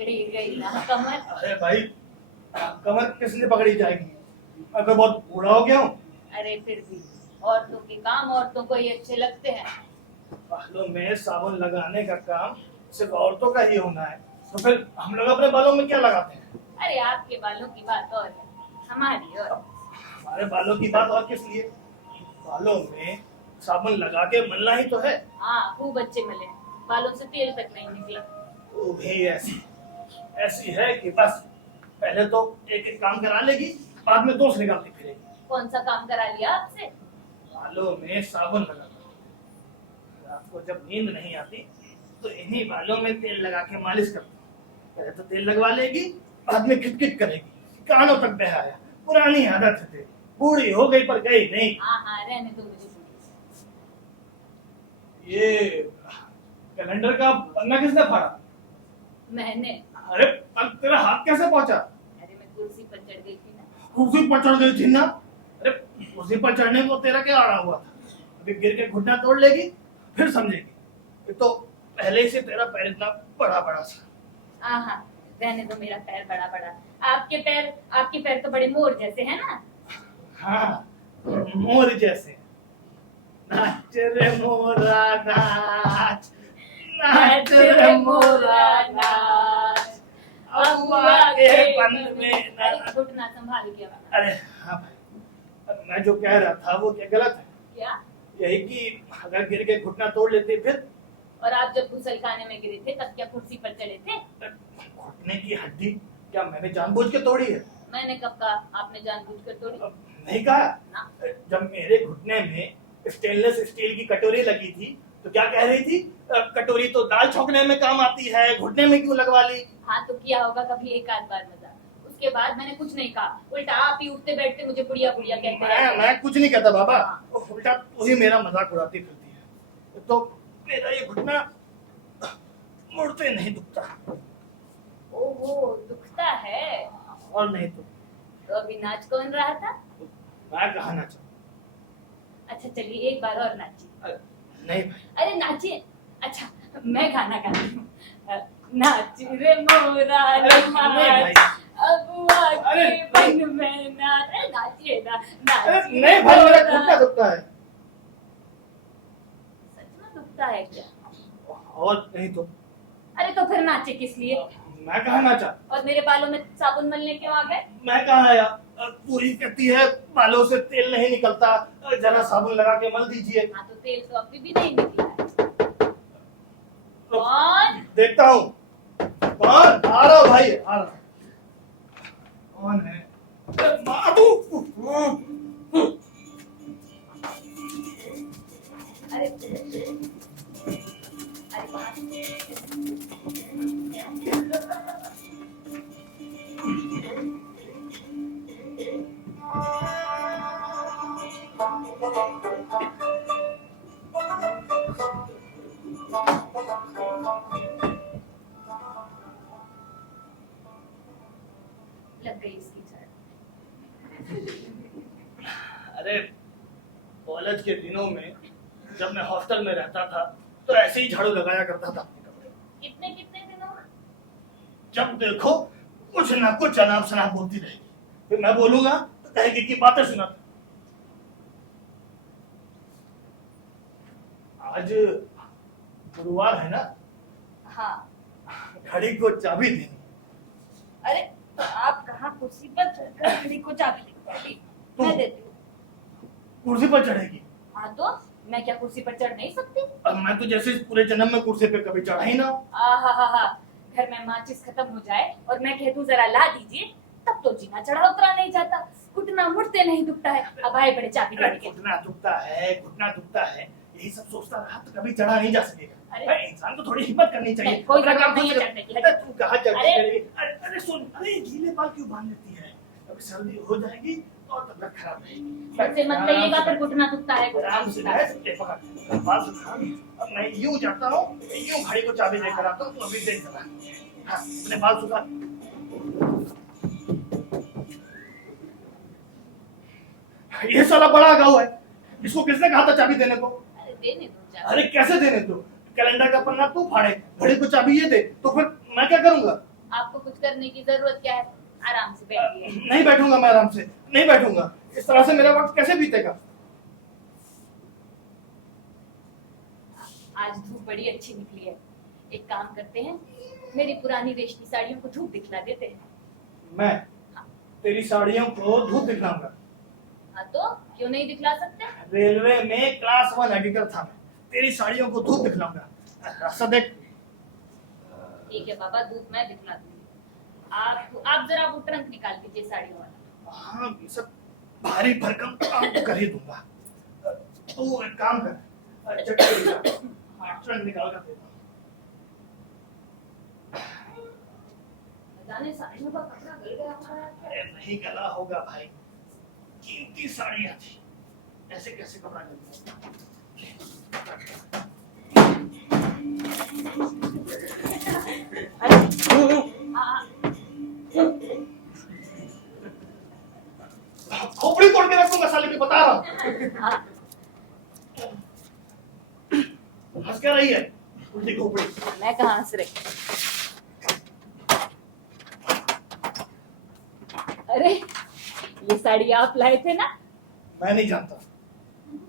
पकड़ी गई ना कमर। अरे भाई, कमर किसने पकड़ी जाएगी? मैं तो बहुत बूढ़ा हो गया हूँ। अरे फिर भी औरतों के काम औरतों को ही अच्छे लगते हैं। बालों में साबुन लगाने का काम सिर्फ औरतों का ही होना है, तो फिर हम लोग अपने बालों में क्या लगाते हैं? अरे आपके बालों की बात और है, हमारी और। हमारे बालों की बात और किस लिए? बालों में साबुन लगा के मलना ही तो है। हाँ खूब अच्छे मले, बालों से तेल तक नहीं निकला। वो भी ऐसी ऐसी है कि बस पहले तो एक एक काम करा लेगी, बाद में दोष निकालती फिरेगी। कौन सा काम करा लिया आपसे? बालों में साबुन लगाना। रात को जब नींद नहीं आती तो इन्हीं बालों में तेल लगा के मालिश करती हूँ। पहले तो तेल लगवा लेगी, बाद में खिटखिट करेगी, कानों तक बह आया। पुरानी आदत है तेरी, बूढ़ी हो गई पर गई नहीं। हाँ हाँ रहने दो मुझे। ये कैलेंडर का पन्ना किसने फाड़ा? मैंने। अरे पर तेरा हाथ कैसे पहुंचा? अरे मैं कुर्सी पर चढ़ गई थी ना। कुर्सी पर चढ़ गई थी ना? अरे कुर्सी पर चढ़ने को तेरा क्या आड़ा हुआ था? अभी गिर के घुटना तोड़ लेगी फिर समझेगी। तो पहले से तेरा पैर इतना बड़ा बड़ा सा। हाँ रहने दो, मेरा पैर बड़ा बड़ा। आपके पैर तो बड़े मोर जैसे हैं ना। हाँ, मोर जैसे। नाच रे मोरा नाच, नाच रे मोरा नाच, अगुआ के बन में ना। घुटना संभाल के। अरे हाँ भाई, मैं जो कह रहा था वो क्या गलत है? क्या? यही कि अगर गिर के घुटना तोड़ लेते फिर? और आप जब गुसलखाने में गिरे थे तब क्या कुर्सी पर चढ़े थे? घुटने की हड्डी क्या मैंने जानबूझ के तोड़ी है? मैंने कब कहा आपने जानबूझकर तोड़ी? नहीं कहा ना। जब मेरे घुटने में स्टेनलेस स्टील की कटोरी लगी थी तो क्या कह रही थी? कटोरी तो दाल छौंकने में काम आती है, घुटने में क्यों लगवा ली? हाँ तो किया होगा कभी एक आध बार मजाक, उसके बाद मैंने कुछ नहीं कहा। उल्टा आप ही उठते बैठते मुझे बुढ़िया बुढ़िया कहते हैं। मैं कुछ नहीं कहता बाबा, उल्टा वही मेरा मजाक उड़ाती फिरती है। तो मेरा ये घुटना मुड़ते नहीं दुखता। ओहो दुखता है। और नहीं तो अभी नाच कौन रहा था? मैं कहा नाचा? अच्छा चलिए एक बार और नाचिए। नहीं भाई। अरे नाचिए। अच्छा मैं गाना गाती हूँ। नाच रे मोरा नाच, अगुआ के बन में नाच। अरे नाचिए ना, नाच रे नहीं भाई, मेरा मोरा। घुटना दुखता है। सच में दुखता है क्या? और नहीं तो? अरे तो फिर नाचे किस लिए? मैं कहा नाचा? और मेरे बालों में साबुन मलने क्यों आ गए? मैं कहा आया? पूरी कहती है बालों से तेल नहीं निकलता, जरा साबुन लगा के मल दीजिए। हाँ तो तेल तो अभी भी नहीं निकला है। कौन? देखता हूँ कौन आ रहा। भाई आ रहा। कौन है? बाबू। अरे अरे बात। लग गई इसकी झाड़। अरे कॉलेज के दिनों में जब मैं हॉस्टल में रहता था तो ऐसे ही झाड़ू लगाया करता था अपने कपड़े। कितने कितने दिनों में? जब देखो कुछ ना कुछ अनाप शनाप बोलती रहेगी, फिर मैं बोलूंगा तो कहेगी कि बातें सुना। आज गुरुवार है ना? हाँ। घड़ी को चाबी देनी। अरे आप कहाँ कुर्सी पर चढ़कर घड़ी को चाबी देंगे? मैं देती हूँ। कुर्सी पर चढ़ेगी? हाँ तो मैं क्या कुर्सी पर चढ़ नहीं सकती? अब मैं तो जैसे पूरे जन्म में कुर्सी पे कभी चढ़ा ही ना। आहा घर में माचिस खत्म हो जाए और मैं कह दूं जरा ला दीजिए, तब तो जीना चढ़ा उतरा नहीं जाता, घुटना मुड़ते नहीं दुखता है। अब आए बड़े चाबी देने के। घुटना दुखता है, घुटना दुखता है, यही सब सोचता रहा तो कभी चढ़ा नहीं जा सकेगा। अरे भाई इंसान को थोड़ी हिम्मत करनी चाहिए। कोई अपना काम जरूरत नहीं है खुद चढ़ने की। कर। तू कहाँ चढ़ती अरे करेगी? अरे सुन, अरे गीले बाल क्यों बांध लेती है? अभी सर्दी हो जाएगी और तबीयत खराब रहेगी। मुझसे मत कहिएगा फिर घुटना दुखता है। आराम से बैठ, ये पकड़, बाल सुखा। अब मैं यूं जाता हूँ, यूं घड़ी को चाबी लेकर आता हूँ, तू अभी देख चला। हाँ, अपने बाल सुखा। ये साला बड़ा गाँव है, इसको किसने कहा था चाबी देने को? अरे देने दो अरे कैसे देने दो? कैलेंडर का पन्ना तू फाड़े, घड़ी को चाबी ये दे, तो फिर मैं क्या करूंगा? आपको कुछ करने की जरूरत क्या है? आराम से बैठिए। नहीं बैठूंगा मैं, आराम से नहीं बैठूंगा। इस तरह से मेरा वक्त कैसे बीतेगा? आज धूप बड़ी अच्छी निकली है। एक काम करते हैं, मेरी पुरानी रेशमी साड़ियों को धूप दिखला देते हैं। मैं हाँ। तेरी साड़ियों को धूप दिखलाऊंगा? हाँ तो क्यों नहीं दिखला सकते? रेलवे में क्लास 1 एडिटर था मैं, तेरी साड़ियों को धूप दिखलाऊंगा। रास्ता देख। ठीक है बाबा, धूप मैं दिखला दूंगी। आप जरा वो ट्रंक निकाल दीजिए साड़ियों वाला। हाँ, ये सब भारी भरकम काम तो कर ही दूंगा। तू एक काम कर, चटनी निकाल। हाँ, ट्रंक निकाल कर देता हूँ। जाने साड़ियों का कपड़ा गल गया होगा क्या? अरे नहीं गला होगा भाई, कीमती साड़ियाँ थी, ऐसे कैसे कपड़ा गल अरे हाँ, खोपड़ी तोड़ के रखूंगा साले की, बता रहा हूँ। हाँ, हंस क्या रही है उल्टी खोपड़ी? मैं कहाँ हंस रही? अरे ये साड़ी आप लाए थे ना? मैं नहीं जानता।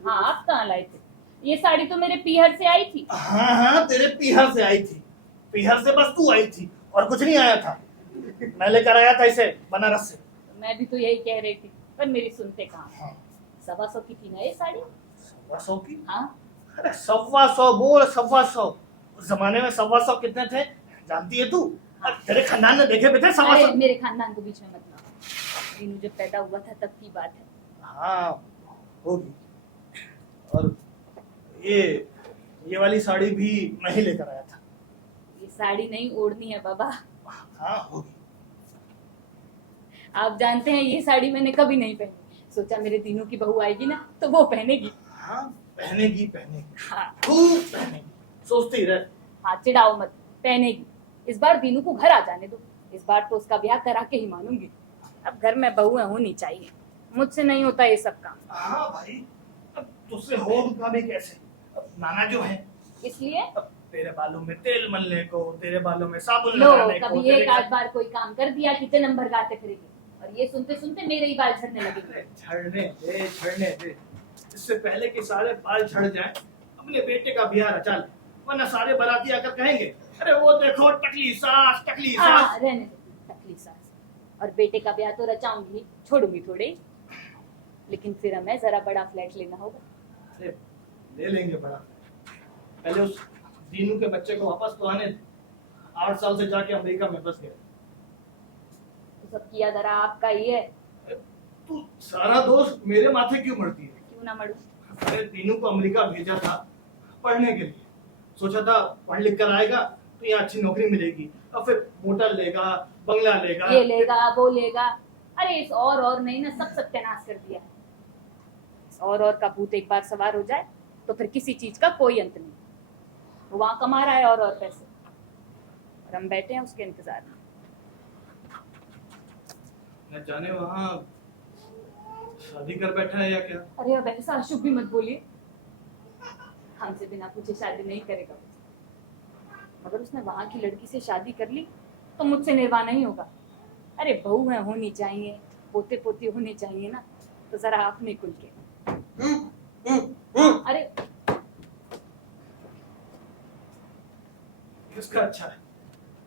हाँ, आप कहाँ लाए थे? ये साड़ी तो मेरे पीहर से आई थी। हाँ हाँ, तेरे पीहर से आई थी। पीहर से बस तू आई थी और कुछ नहीं आया था। मैं लेकर आया था इसे बनारस से। मैं भी तो यही कह रही थी, पर मेरी सुनते कहाँ। हाँ। 125 की थी ना ये साड़ी? 125 की? हाँ। अरे 125 बोल, 125। उस जमाने में 125 कितने थे जानती है तू? तेरे खानदान में देखे भी थे 125? अरे मेरे खानदान को बीच में मत लाओ। दीनू जब पैदा हुआ था तब की बात है। हाँ होगी। और ये वाली साड़ी भी मैं ही लेकर आया था। ये साड़ी नहीं ओढ़नी है बाबा। हाँ होगी। आप जानते हैं ये साड़ी मैंने कभी नहीं पहनी। सोचा मेरे दीनू की बहू आएगी ना तो वो पहनेगी। हाँ पहनेगी पहनेगी, हाँ खूब पहनेगी, सोचती रह। हाँ, चिढ़ाओ मत, पहनेगी। इस बार दीनू को घर आ जाने दो। इस बार तो उसका ब्याह करा के ही मानूंगी। अब घर में बहुएं होनी चाहिए, मुझसे नहीं होता ये सब काम। हाँ भाई, अब तुझसे होगा भी कैसे? अब नाना जो है, इसलिए अब तेरे बालों में तेल मलने को, तेरे बालों में साबुन लो, लगाने को, कभी एक आध बार कोई काम कर दिया कि नंबर गाते फिरेगी, और ये सुनते सुनते मेरे ही बाल झड़ने लगे। झड़ने दे। इससे पहले कि सारे बाल झड़ जाएं, अपने बेटे का ब्याह रचा ले, वरना सारे बाराती आकर कहेंगे अरे वो देखो टकली सास, टकली सास। रहने दो टकली सास। और बेटे का ब्याह तो रचाऊंगी, छोड़ूंगी थोड़े, लेकिन फिर हमें जरा बड़ा फ्लैट लेना होगा। अरे ले लेंगे बड़ा। पहले उस दीनू के बच्चे को वापस तो आने दे। 8 साल से जाके अमेरिका में बस गया। तो सब किया जरा आपका ही है। तू सारा दोष मेरे माथे क्यों मरती है? क्यों ना मरूं? अरे दीनू को अमेरिका भेजा था पढ़ने के लिए। सोचा था पढ़ लिख कर आएगा तो यहाँ अच्छी नौकरी मिलेगी, और फिर मोटर लेगा, बंगला लेगा, ये लेगा वो लेगा। अरे इस और नहीं ना, सब सत्यानाश कर दिया है। इस और का भूत एक बार सवार हो जाए तो फिर किसी चीज का कोई अंत नहीं। वो वहां कमा रहा है और पैसे, और हम बैठे हैं उसके इंतजार में। न जाने वहाँ शादी कर बैठा है या क्या। अरे अब ऐसा अशुभ भी मत बोलिए। हमसे बिना पूछे शादी नहीं करेगा। मगर उसने वहां की लड़की से शादी कर ली तो मुझसे निर्वाह नहीं होगा। अरे बहुएं होनी चाहिए, पोते पोती होने चाहिए ना, तो जरा आपने खुल के। अरे किसका अच्छा है?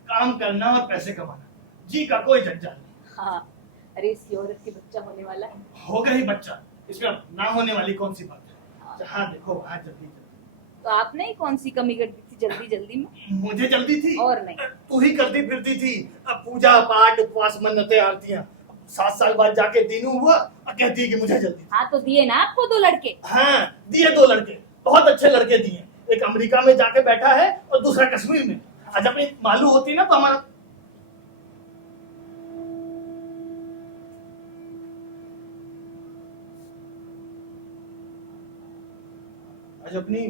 काम करना और पैसे कमाना, जी का कोई जंजाल नहीं। हाँ, अरे इसकी औरत के बच्चा होने वाला है। होगा ही बच्चा, इसमें ना होने वाली कौन सी बात है? जहाँ देखो वहाँ जल्दी जल्दी। तो आपने ही कौन सी कमी कर दी थी जल्दी जल्दी में? मुझे जल्दी थी और नहीं। तू ही करती फिरती थी। अब पूजा पाठ उपवास मन्नतें आरतियां। 7 साल बाद जाके दीनू हुआ और कहती है कि मुझे जल्दी थी। हाँ तो दिए ना आपको 2 लड़के। हाँ दिए 2 लड़के, बहुत अच्छे लड़के दिए। एक अमेरिका में जाके बैठा है और दूसरा कश्मीर में। आज अपनी मालूम होती ना तो हमारा। आज अपनी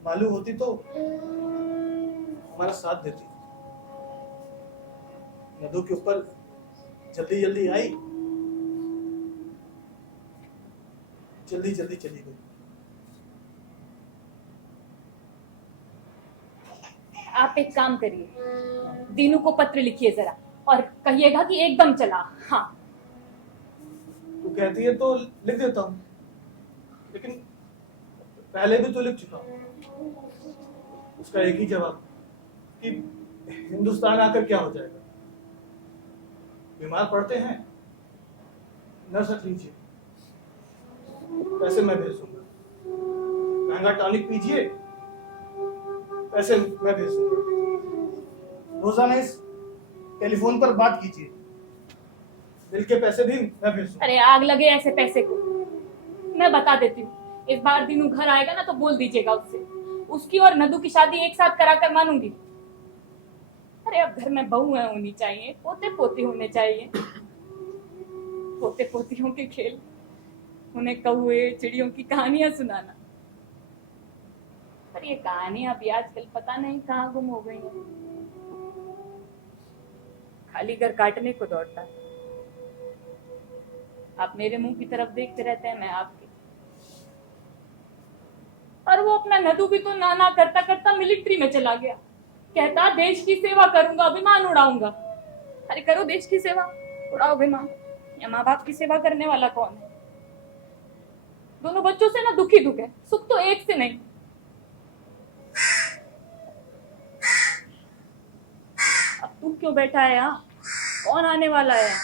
मालूम होती तो हमारा साथ देती। नदू के ऊपर जल्दी जल्दी आई, जल्दी जल्दी चली गई। आप एक काम करिए, दीनू को पत्र लिखिए जरा और कहिएगा कि एकदम चला। हाँ तू कहती है तो लिख देता हूँ, लेकिन पहले भी तो लिख चुका हूँ। उसका एक ही जवाब कि हिंदुस्तान आकर क्या हो जाएगा। बीमार पड़ते हैं, नर्स रख लीजिए, पैसे मैं भेज दूंगा। महंगा टॉनिक पीजिए, पैसे मैं भेज दूंगा। रोजाना इस टेलीफोन पर बात कीजिए, बिल के पैसे भी मैं भेज दूंगा। अरे आग लगे ऐसे पैसे को। मैं बता देती हूँ, इस बार दीनू घर आएगा ना तो बोल दीजिएगा उससे, उसकी और नदू की शादी एक साथ कराकर मानूंगी। अरे अब घर में बहुएं होनी चाहिए, पोते पोती होने चाहिए। पोते पोतियों के खेल, उन्हें कौए चिड़ियों की कहानियां सुनाना। पर ये कहानियां भी आजकल पता नहीं कहाँ गुम हो गई हैं। खाली घर काटने को दौड़ता है। आप मेरे मुंह की तरफ देखते रहते हैं, मैं आपके। और वो अपना नदू भी तो ना करता करता मिलिट्री में चला गया। कहता देश की सेवा करूंगा, अभिमान उड़ाऊंगा। अरे करो देश की सेवा, उड़ाओ अभिमान। या माँ बाप की सेवा करने वाला कौन है? दोनों बच्चों से ना दुखी दुख है, सुख तो एक से नहीं। अब तू क्यों बैठा है यहाँ? कौन आने वाला है यहाँ?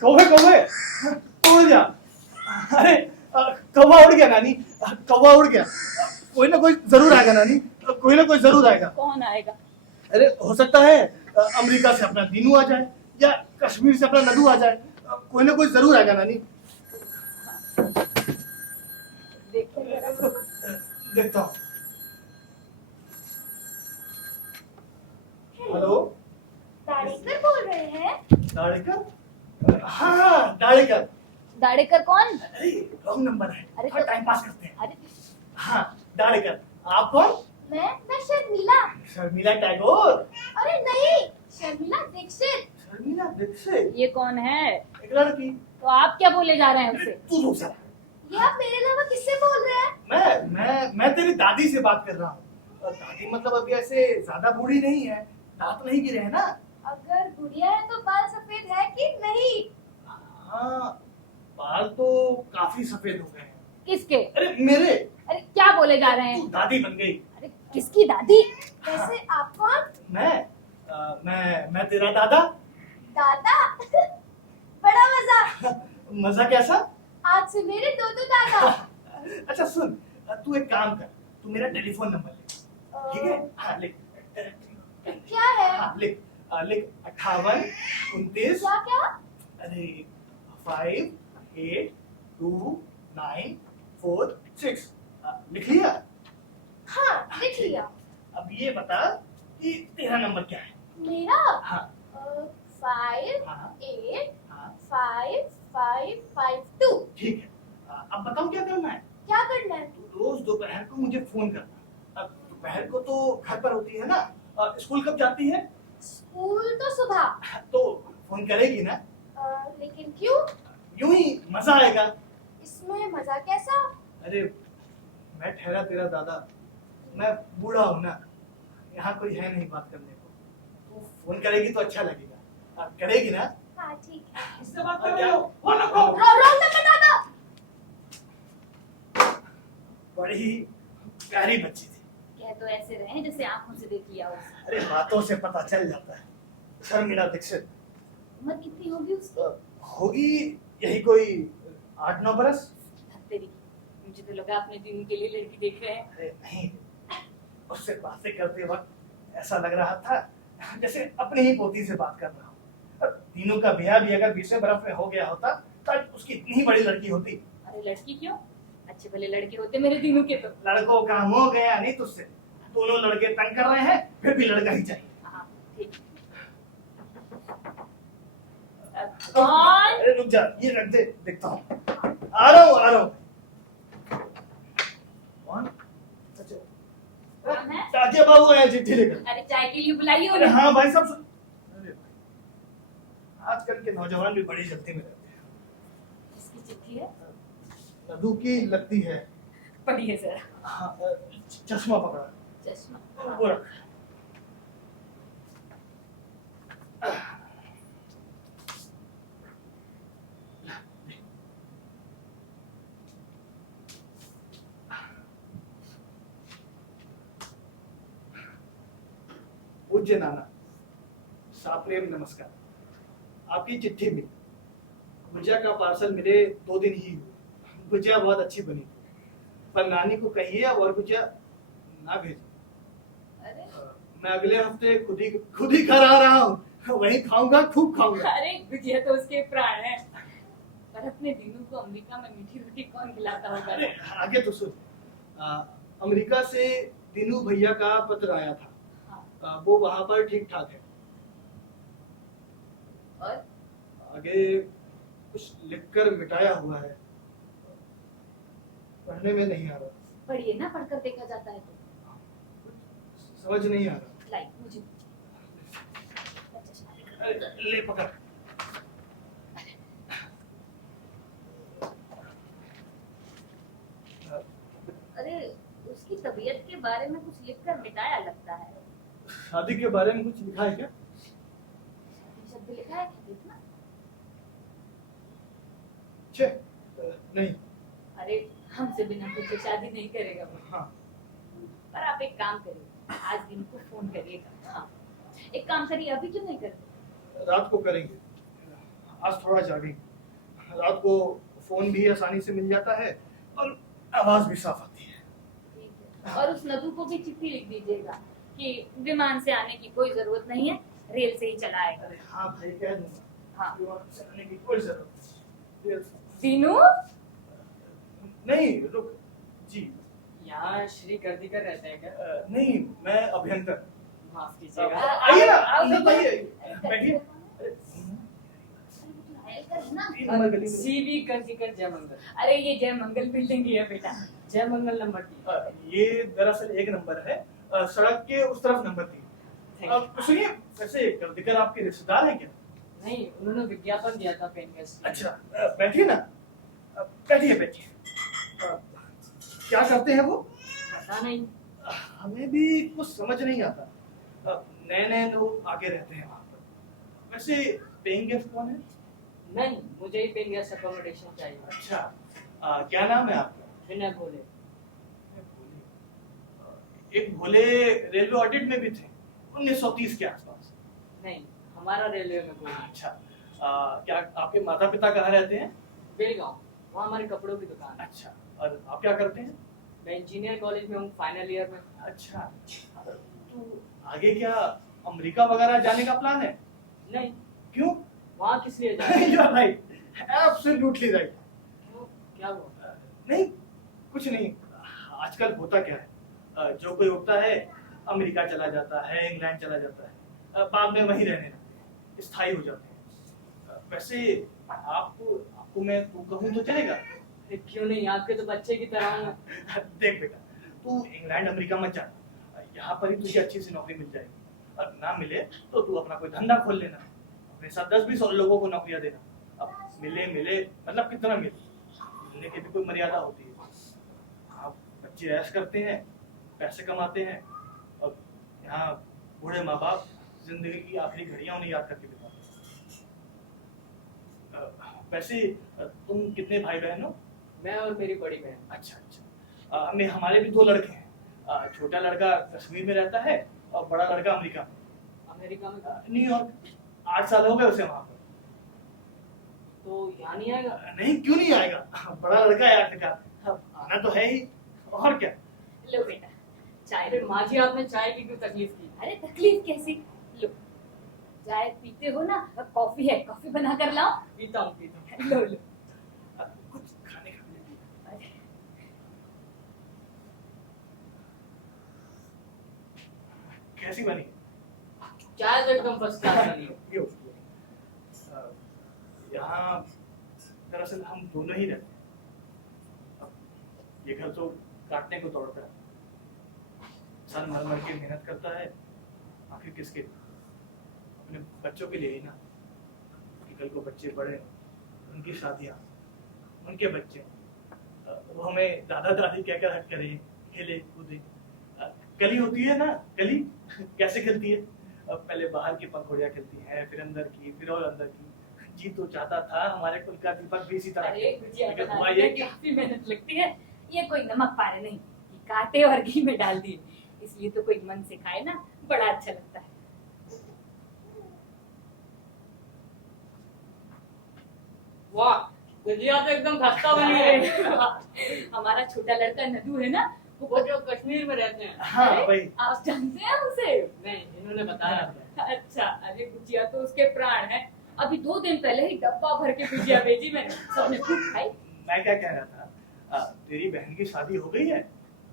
कौवे कौवे उड़ जा। अरे कौवा उड़ गया नानी, कौवा उड़ गया। कोई ना कोई जरूर आएगा नानी, कोई ना कोई जरूर आएगा। कौन आएगा? अरे हो सकता है अमेरिका से अपना दीनू आ जाए या कश्मीर से अपना नदू आ जाए। कोई ना कोई जरूर आएगा नानी। देखता हूँ। हेलो, दाड़ेकर बोल रहे हैं? दाड़ेकर? हाँ दाड़ेकर। दाड़ेकर कौन? अरे रॉन्ग नंबर है, अरे थोड़ा टाइम पास करते हैं। अरे हाँ दाड़ेकर, आप कौन? मैं शर्मिला। शर्मिला टैगोर। अरे नहीं, शर्मिला दीक्षित। शर्मिला दीक्षित? ये कौन है? एक लड़की। तो आप क्या बोले जा रहे हैं उनसे? तू रुक जा। ये आप मेरे अलावा किससे बोल रहे हैं? मैं तेरी दादी से बात कर रहा हूँ। और दादी मतलब अभी ऐसे ज्यादा बूढ़ी नहीं है, दांत नहीं गिरे हैं ना। अगर गुड़िया है तो बाल सफेद है कि नहीं? हाँ बाल तो काफी सफेद हो गए हैं। किसके? अरे मेरे। अरे क्या बोले जा रहे हैं? तू दादी बन गई। अरे किसकी दादी? वैसे आप कौन? मैं तेरा दादा। दादा? बड़ा मजा। मजा कैसा? आज से मेरे दो दादा। अच्छा सुन, तू एक काम कर, तू मेरा टेलीफोन नंबर ले, ठीक है? हाँ लिख। क्या है? हाँ लिख, लिख 58 29। क्या क्या? अरे 5 8 2 9 4 6 लिख लिया? हाँ लिख लिया। अब ये बता कि तेरा नंबर क्या है? मेरा हाँ 5 हाँ 8 हाँ 5 5 5 2। ठीक है। अब बताओ क्या करना है? क्या करना है? तू रोज दोपहर को मुझे फोन करना। अब दोपहर को तो घर पर होती है ना, स्कूल कब जाती है? स्कूल तो सुबह। तो फोन करेगी ना? लेकिन क्यों? यूं ही मजा आएगा। इसमें मजा कैसा? अरे मैं ठहरा तेरा दादा, मैं बूढ़ा हूँ ना, यहाँ कोई है नहीं बात करने को। तू फोन करेगी तो अच्छा लगेगा। करेगी ना? हाँ ठीक है। इससे बात कर रहे हो? फोन रखो। रोल नंबर दादा। बड़ी ही प्यारी बच्ची थी। कह तो ऐसे रहे जैसे आंखों से देख लिया हो। अरे बातों से पता चल जाता है। शर्मिला दीक्षित। उम्र कितनी होगी उसकी? होगी यही कोई 8-9 बरस। तेरी, मुझे तो लगा अपने दीनू के लिए लड़की देख रहे हैं। अरे नहीं, उससे बातें करते वक्त ऐसा लग रहा था जैसे अपनी ही पोती से बात कर रहा हूँ। तीनों का ब्याह भी अगर 20वें बरस में हो गया होता तो उसकी इतनी ही बड़ी लड़की होती। अरे लड़की क्यों, अच्छे भले लड़के होते मेरे दीनू के। तो लड़कों का हो गया नहीं तुझसे, दोनों लड़के तंग कर रहे हैं, फिर भी लड़का ही चाहिए। हाँ ठीक। कौन? अरे रुक जा, ये रख दे, देखता हूँ। आ रहा हूँ। कौन? अच्छा, कौन है? ताजिया बाबू आए चिट्ठी लेकर। अरे चाय के लिए बुलाइए अरे उन्हें। हाँ भाई साहब। अरे भाई, आजकल के नौजवान भी बड़ी जल्दी में रहते हैं। किसकी चिट्ठी है? नदू की लगती है। पढ़िए जरा। हाँ, चश्मा पकड़ा। चश्मा। वो रख। पूज्य नाना, साप्रेम नमस्कार। आपकी चिट्ठी मिली, भुजिया का पार्सल मिले 2 दिन ही हुए। भुजिया बहुत अच्छी बनी, पर नानी को कहिए और भुजिया ना भेजे। अरे मैं अगले हफ्ते खुद ही घर आ रहा हूँ, वहीं खाऊंगा, खूब खाऊंगा। अरे गुजिया तो उसके प्राण है, पर अपने दिनों को अमेरिका में मीठी रोटी कौन खिलाता होगा? अरे आगे तो सुन। अमेरिका से दीनू भैया का पत्र आया था। हाँ, वो वहां पर ठीक ठाक है। और आगे कुछ लिखकर मिटाया हुआ है, पढ़ने में नहीं आ रहा, पढ़िए ना, पढ़कर देखा जाता है तो। समझ नहीं आ रहा। लाइक मुझे चश्मा दिखा। अरे ले पकड़। अरे उसकी तबीयत के बारे में कुछ लिखकर मिटाया लगता है। शादी के बारे में कुछ लिखा है क्या? शादी शब्द लिखा है, देखना। छे नहीं। अरे हमसे बिना पूछे शादी नहीं करेगा वो। हाँ, पर आप एक काम करिए, आज दिन को फोन करिएगा। हाँ, एक काम करिए, अभी क्यों नहीं करते? रात को करेंगे, आज थोड़ा जागेंगे। रात को फोन भी आसानी से मिल जाता है और आवाज भी साफ आती है। ठीक है, और उस नदू को भी चिट्ठी लिख दीजिएगा कि विमान से आने की कोई जरूरत नहीं है, रेल से ही चला आएगा। अरे हाँ भाई, कह दूंगा। हाँ। विमान से आने की कोई जरूरत नहीं। दीनू, नहीं रुक जी। यहाँ श्री गर्दीकर रहते हैं क्या? नहीं, मैं अभ्यंकर। माफ कीजिएगा। आइए ना, आओ, अंदर दीनू। आइए, बैठिए। तीन नंबर गली में। सीवी गर्दीकर जय मंगल। अरे ये जय मंगल बिल्डिंग ही है बेटा। जय मंगल नंबर 3। ये दरअसल 1 नंबर है, सड़क के उस तरफ नंबर 3। अब सुनिए, वैसे गर्दीकर आपके रिश्तेदार हैं क्या? नहीं, उन्होंने विज्ञापन दिया था पेन गेस्ट। अच्छा, बैठिए ना, बैठिए बैठिए। क्या करते हैं वो? पता नहीं। हमें भी कुछ समझ नहीं आता। नए नए लोग आगे रहते हैं वहाँ पर। वैसे पेइंग गेस्ट कौन है? नहीं, मुझे ही पेन गेस्ट अकोमोडेशन चाहिए। अच्छा, क्या नाम है आपका? विनय भोले। एक भोले रेलवे ऑडिट में भी थे 1930 के आसपास। नहीं, हमारा रेलवे में कोई नहीं। अच्छा, क्या आपके माता पिता कहाँ रहते हैं? बेलगांव, वहाँ हमारे कपड़ों की दुकान है। अच्छा, और आप क्या करते हैं? मैं इंजीनियर कॉलेज में हूँ, फाइनल ईयर में। अच्छा, तो आगे क्या अमेरिका वगैरह जाने का प्लान है? नहीं, क्यों? वहाँ किस लिए जाए? You are right, absolutely right. क्या हुआ? नहीं, कुछ नहीं। आजकल होता क्या है, जो कोई उठता है अमेरिका चला जाता है, इंग्लैंड चला जाता है, बाद में वहीं रहने लगते हैं, स्थायी हो जाते हैं। वैसे आपको मैं तू कहूँ तो चलेगा? अरे क्यों नहीं, आपके तो बच्चे की तरह हूँ। देख बेटा, तू इंग्लैंड अमेरिका मत जा, यहाँ पर ही तुझे अच्छी सी नौकरी मिल जाएगी। और ना मिले तो तू अपना कोई धंधा खोल लेना, अपने साथ 10-20 और लोगों को नौकरियां देना। अब मिले मतलब कितना मिलने की भी कोई मर्यादा होती है। आप बच्चे ऐश करते हैं, पैसे कमाते हैं, और यहाँ बूढ़े माँ बाप जिंदगी की आखिरी घड़ियां उन्हें याद करके बिताते हैं। वैसे तुम कितने भाई बहन हो? मैं और मेरी बड़ी बहन। अच्छा, हमारे भी 2 लड़के हैं। छोटा लड़का कश्मीर में रहता है और बड़ा लड़का अमेरिका में। अमेरिका में? न्यूयॉर्क। 8 साल हो गए उसे वहां पर। तो यहाँ नहीं आएगा? नहीं, क्यों नहीं आएगा? बड़ा लड़का है आखिरकार, आना तो है ही, और क्या। लो बेटा चाय। अरे माँ जी, आपने चाय की क्यों तकलीफ की? अरे तकलीफ कैसी? लो, चाय पीते हो ना, कॉफी है, कॉफी बना कर लाओ। पीता हूँ। लो लो। कुछ खाने का भी नहीं। अरे, कैसी बनी? चाय तो एकदम फर्स्ट क्लास बनी हो। ये यहाँ दरअसल हम दोनों ही रहते हैं। अब ये घर तो काटने को तोड़ता है, सन मर मर के मेहनत करता है, आखिर किसके? अपने बच्चों के लिए ही ना, कि कल को बच्चे बड़े, उनकी शादियाँ, उनके बच्चे, वो हमें दादा दादी कहकर हट करें, खेले कूदे। कली होती है ना, कली कैसे खिलती है? अब पहले बाहर की पंखुड़ियां खिलती हैं, फिर अंदर की, फिर और अंदर की। जी तो चाहता था हमारे कुल का दीपक भी इसी तरह अरे गुजिया लेकिन हुआ बनाने ये में कि काफी मेहनत लगती है। ये कोई नमक पारे नहीं कि काटे और घी में डाल दिए, इसलिए तो कोई मन से खाए ना बड़ा अच्छा लगता है। वाह, गुजिया तो एकदम खस्ता बनी है। हमारा छोटा लड़का नदू है ना, वो जो कश्मीर में रहते हैं। हाँ अरे, भाई, आप जानते हैं उसे? नहीं, इन्होंने बताया था। अच्छा, अरे गुजिया तो उसके प्राण है। अभी 2 दिन पहले ही डब्बा भर के गुजिया भेजी मैंने, सबने खूब खाई। मैं क्या कह रहा था, तेरी बहन की शादी हो गई है?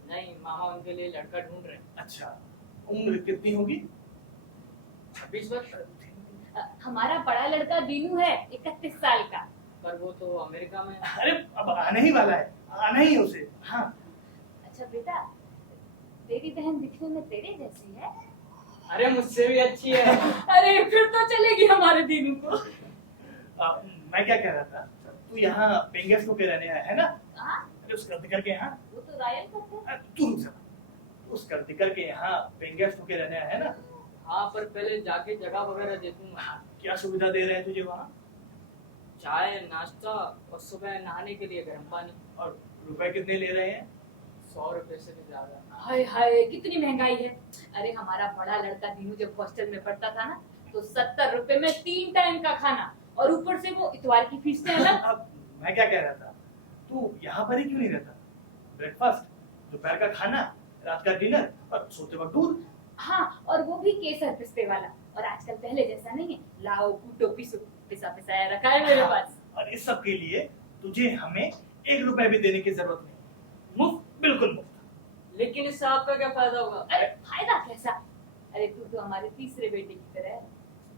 नहीं, मामा उनके लिए लड़का ढूंढ रहे हैं। अच्छा, उम्र कितनी होगी? 26 वर्ष। हमारा बड़ा लड़का दीनू है 31 साल का। पर वो तो अमेरिका में है। अरे अब आने ही वाला है, आना ही है उसे। हाँ अच्छा बेटा, तेरी बहन दिखने में तेरे जैसी है। अरे मुझसे भी अच्छी है। अरे फिर तो चलेगी हमारे दीनू को। मैं क्या कह रहा था, तू यहाँ पेंगेस्ट होके रहने आया है ना? हाँ, अरे उस कर्तिकर के यहाँ, वो तो रायल करते हैं। तू रुक जा। उस कर्तिकर के यहाँ पेंगेस्ट होके रहने आया है ना? हाँ, पर पहले जाके जगह वगैरह देखूंगा। क्या सुविधा दे रहे हैं तुझे वहाँ? चाय, नाश्ता और सुबह नहाने के लिए गर्म पानी। और रुपए कितने ले रहे हैं? 100 रुपए से भी ज्यादा। हाय हाय कितनी महंगाई है। अरे हमारा बड़ा लड़का दीनू जब हॉस्टल में पढ़ता था ना, तो 70 रुपए में 3 टाइम का खाना, और ऊपर से वो इतवार की फीस है ना। अब मैं क्या कह रहा था, तू यहाँ पर ही क्यों नहीं रहता? ब्रेकफास्ट, दोपहर का खाना, रात का डिनर और सोते वक्त दूध। हाँ, और वो भी केसर पिस्ते वाला। और आजकल पहले जैसा नहीं है, लाओ कूटो पिसो, पिसा पिसाया रखा है मेरे पास। और इस सब के लिए तुझे हमें 1 रुपए भी देने की जरूरत नहीं, मुफ्त, बिल्कुल मुफ्त। लेकिन इससे आपका क्या फायदा होगा? अरे फायदा कैसा? अरे तू तो हमारे तीसरे बेटे की तरह है।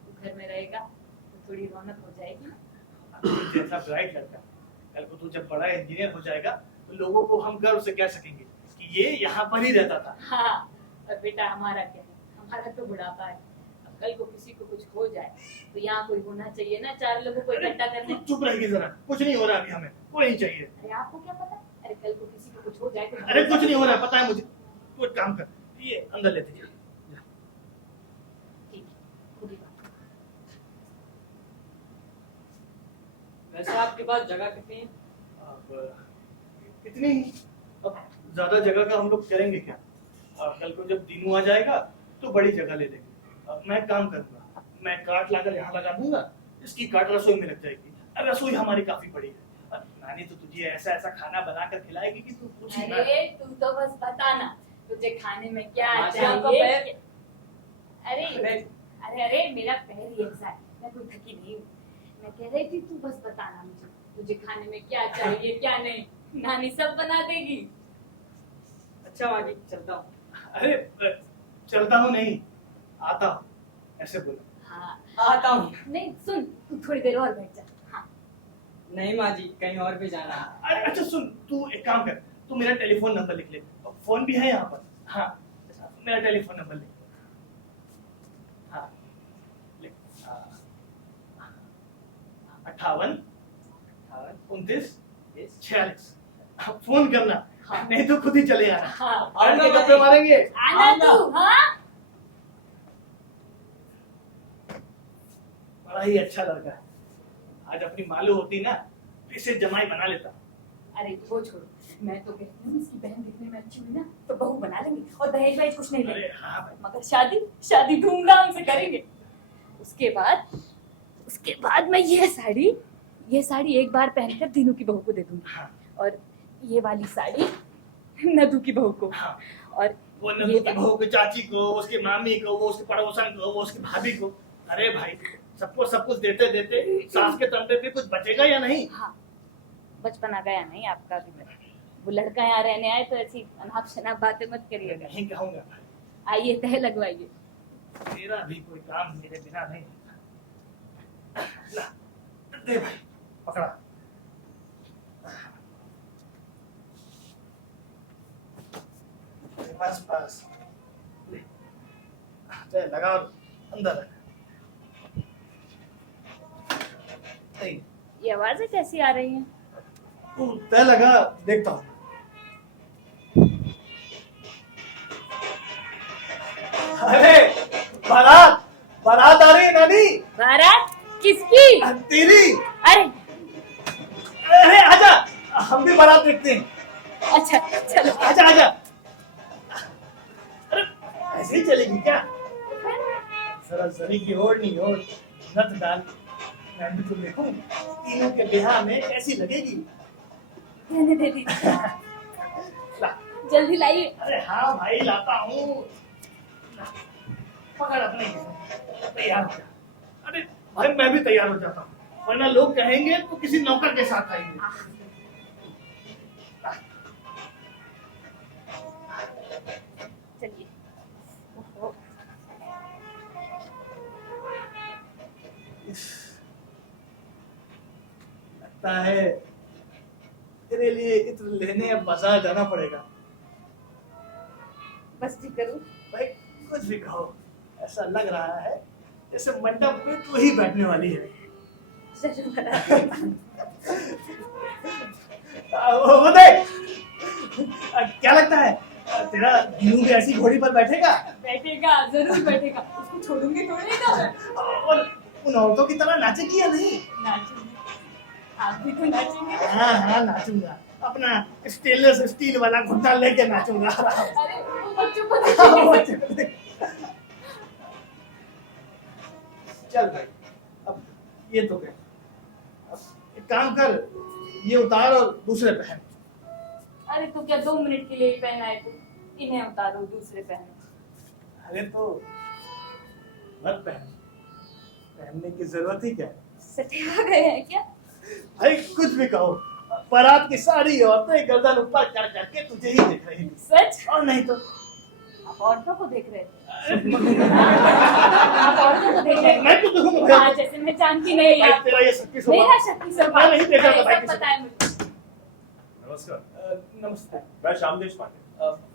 तू घर में रहेगा तो थोड़ी रौनक हो जाएगी ना। तू जैसा ब्राइट लड़का, कल को तू जब बड़ा इंजीनियर हो जाएगा तो लोगों को हम गर्व से कह सकेंगे कि ये यहाँ पर ही रहता था। हाँ, और बेटा हमारा क्या है, हमारा तो बुढ़ापा है। अब कल को किसी को कुछ हो जाए तो यहाँ कोई होना चाहिए ना, 4 लोगों को इकट्ठा करने। तू चुप रहेगी जरा, कुछ नहीं हो रहा अभी, हमें कोई नहीं चाहिए। अरे आपको क्या पता? अरे कल को किसी को कुछ हो जाए तो अरे कुछ नहीं हो रहा, पता है मुझे। तू एक काम कर, ये अंदर लेते जा। ठीक है, खुद ही बात। वैसे आपके पास जगह कितनी है? अब इतनी ही, अब ज्यादा जगह का हम लोग करेंगे क्या? कल को जब दीनू आ जाएगा तो बड़ी जगह ले लेंगे। अब मैं काम करूंगा, मैं काट लाकर यहाँ लगा दूंगा, इसकी काट रसोई में लग जाएगी। अब रसोई हमारी काफी बड़ी है। अब नानी तो तुझे ऐसा ऐसा खाना बना कर खिलाएगी कि तू कुछ ही ना। अरे तू तो बस बताना तुझे खाने में क्या मासी, आपका चाहिए। पैर- अरे अरे अरे मेरा पैर ही ऐसा है, मैं कोई थकी नहीं हूँ। मैं कह रही थी तू बस बताना मुझे तुझे खाने में क्या चाहिए क्या नहीं, नानी सब बना देगी। अच्छा माँ जी, चलता हूँ। अरे चलता हूँ नहीं, आता हूँ, ऐसे बोलो। हाँ, आता हूँ। नहीं सुन, तू थोड़ी देर और बैठ जा। हाँ, नहीं माँ जी, कहीं और भी जाना है। अरे अच्छा सुन, तू एक काम कर, तू मेरा टेलीफोन नंबर लिख ले, फोन भी है यहाँ पर। हाँ, मेरा टेलीफोन नंबर लिख। हाँ लिख, 58 29 46। फोन करना, हाँ। नहीं तो खुद ही चले आना। हाँ, और के गप्पे मारेंगे। आना तू। हाँ, बड़ा ही अच्छा लड़का है। आज अपनी मालूम होती ना तो इसे जमाई बना लेता। अरे वो छोड़ो, मैं तो कहती हूँ इसकी बहन दिखने में अच्छी हुई ना तो बहू बना लेंगे, और दहेज वहेज कुछ नहीं अरे लेंगे, हाँ भाई, मगर शादी शादी धूमधाम से करेंगे। उसके बाद मैं ये साड़ी एक बार पहनकर दीनू की बहू को दे दूंगी, हाँ, और ये वाली साड़ी नदू की बहू को, हाँ। और वो ये नंदू की वाली- बहू की चाची को, उसकी मामी को, वो उसके पड़ोसन को, वो उसकी भाभी को। अरे भाई, सबको सब कुछ देते देते सास के तंते पे कुछ बचेगा या नहीं? हाँ, बचपना गया नहीं आपका भी। मैं वो लड़का यहाँ रहने आए तो ऐसी अनाप शनाप बातें मत करिएगा। नहीं कहूंगा भाई, आइए तह लगवाइए। तेरा भी कोई काम मेरे बिना नहीं होता। ला, दे भाई, पकड़ा। बस बस, ले, ले लगा और अंदर रख। नहीं, ये आवाजें कैसी आ रही हैं? तू तय लगा, देखता हूँ। अरे बारात बारात आ रही है नानी। बारात किसकी? तेरी। अरे अरे आजा, हम भी बारात देखते हैं। अच्छा चलो। आजा आजा। अरे ऐसे ही चलेगी क्या? जरा जरी की ओर नहीं ओर नथ डाल, मैं भी तो देखूं तीनों के ब्याह में कैसी लगेगी। रहने दे दीजिए, ला। जल्दी लाइए। अरे हाँ भाई लाता हूँ। पकड़ अपने तैयार हो जा। अरे भाई मैं भी तैयार हो जाता हूँ, वरना लोग कहेंगे तो किसी नौकर के साथ आएंगे। चलिए। लगता है तेरे लिए इत्र लेने अब बाजार जाना पड़ेगा। बस जी करूँ। भाई कुछ भी कहो, ऐसा लग रहा है जैसे मंडप में तू ही बैठने वाली है। चलो बारात। वो देख, क्या लगता है तेरा दीनू भी ऐसी घोड़ी पर बैठेगा? बैठेगा, जरूर बैठेगा, उसको छोड़ूंगी थोड़ी ना। और उन औरतों की तरह नाचेगी या नहीं? नाचूंगी, आप भी तो नाचेंगे। हाँ हाँ नाचूंगा, अपना स्टेनलेस स्टील वाला घुटना लेके नाचूंगा। अरे वो बच्चों को हाँ, देखिए। चल भाई, अब ये तो गए, अब एक काम कर, ये उतार और दूसरे पहन। अरे तो क्या 2 मिनट के लिए ही पहना है तू? इन्हें उतारो, दूसरे पहनो। अरे तो मत पहन, पहनने की जरूरत ही क्या है? सटे आ गए हैं क्या? भाई कुछ भी कहो, बारात की सारी औरतें गर्दन ऊपर कर करके तुझे ही देख रही थी। सच? और नहीं तो आप औरतों को देख रहे थे? आप औरतों को देख रहे थे? मैं तो देखूंगा। हाँ, जैसे मैं जानती नहीं भाई आप। तेरा ये शक्ति स्वभाव। मेरा शक्ति स्वभाव। मैं नहीं देखा था भाई सब किसी पता है मुझे। नमस्कार। नमस्ते। मैं श्यामदेश पांडे।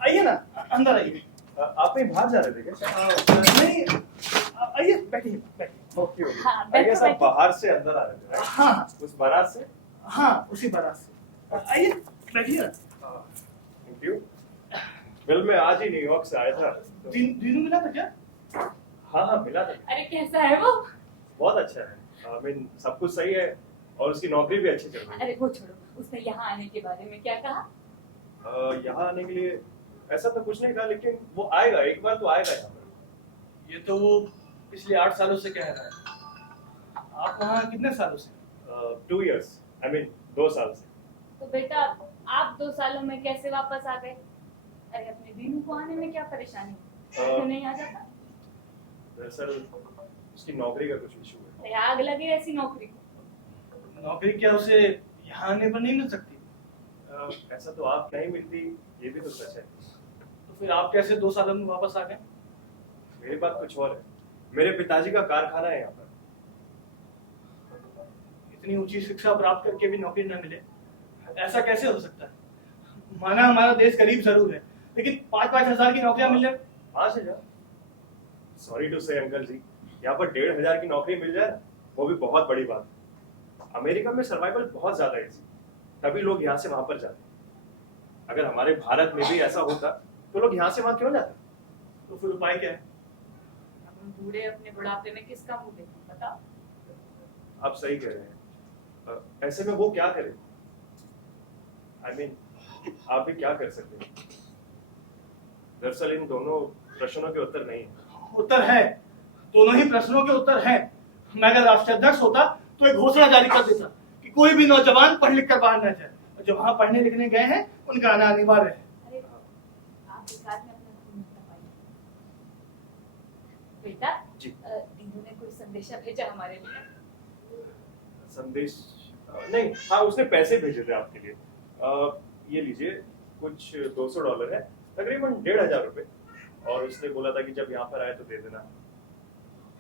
आइए ना, अंदर आइए। आप कहीं बाहर जा रहे थे क्या? नहीं, आइए बैठिए बैठिए। Okay okay. हाँ, बैठो, आई गेस बैठो। आप बाहर से अंदर आ रहे थे right? हाँ उस बारात से। हाँ उसी बारात से। आइए बैठिए। Thank you. वेल मैं आज ही न्यूयॉर्क से आया था तो- दीनू मिला था क्या? हाँ हाँ मिला था। अरे कैसा है वो? बहुत अच्छा है। आई मीन सब कुछ सही है और उसकी नौकरी भी अच्छी चल रही है। अरे वो छोड़ो, उसने यहाँ आने के बारे में क्या कहा? यहाँ आने के लिए ऐसा तो कुछ नहीं कहा, लेकिन वो आएगा, एक बार तो आएगा यहाँ पर। ये तो वो पिछले 8 सालों से कह रहा है। आप वहाँ कितने सालों से? 2 years, आई मीन 2 साल से। तो बेटा आप 2 सालों में कैसे वापस आ गए? अरे अपने दीनू को आने में क्या परेशानी? क्यों नहीं आ जाता? दरअसल उसकी नौकरी का कुछ इशू है। अरे आग लगे ऐसी नौकरी को। नौकरी क्या उसे यहाँ आने पर नहीं मिल सकती? ऐसा तो आप नहीं मिलती, ये भी तो सच है। तो फिर आप कैसे 2 सालों में वापस आ गए? मेरी बात कुछ और है। मेरे पिताजी का कारखाना है यहाँ पर। इतनी ऊंची शिक्षा प्राप्त करके भी नौकरी न मिले, ऐसा कैसे हो सकता है? माना हमारा देश गरीब जरूर है, लेकिन 5-5 हजार की नौकरियां मिल जाए। 5,000? सॉरी टू से अंकल जी, यहाँ पर 1,500 की नौकरी मिल जाए वो भी बहुत बड़ी बात है। अमेरिका में सर्वाइवल बहुत ज्यादा इजी, तभी लोग यहाँ से वहां पर जाते हैं। अगर हमारे भारत में भी ऐसा होता तो लोग यहाँ से वहां क्यों जाते? तो फिर उपाय क्या है? अब हम बूढ़े अपने बुढ़ापे में किसका मुंह देखें बताओ? आप सही कह रहे हैं। ऐसे में वो क्या करे? आई मीन आप भी क्या कर सकते हैं? दरअसल इन दोनों प्रश्नों के उत्तर नहीं है। उत्तर है, दोनों ही प्रश्नों के उत्तर है। मैं अगर राष्ट्राध्यक्ष होता तो एक घोषणा जारी कर देता कि कोई भी नौजवान पढ़ लिख कर बाहर न जाए, जो वहां पढ़ने लिखने गए हैं उनका आना अनिवार्य है। अरे आप एक आध में अपना खून तपाइए। बेटा जी। दीनू ने कोई संदेशा भेजा हमारे लिए? संदेश नहीं, हाँ उसने पैसे भेजे थे आपके लिए। ये लीजिए, कुछ $200 है, तकरीबन 1,500 रुपए। और उसने बोला था कि जब यहाँ पर आए तो दे देना।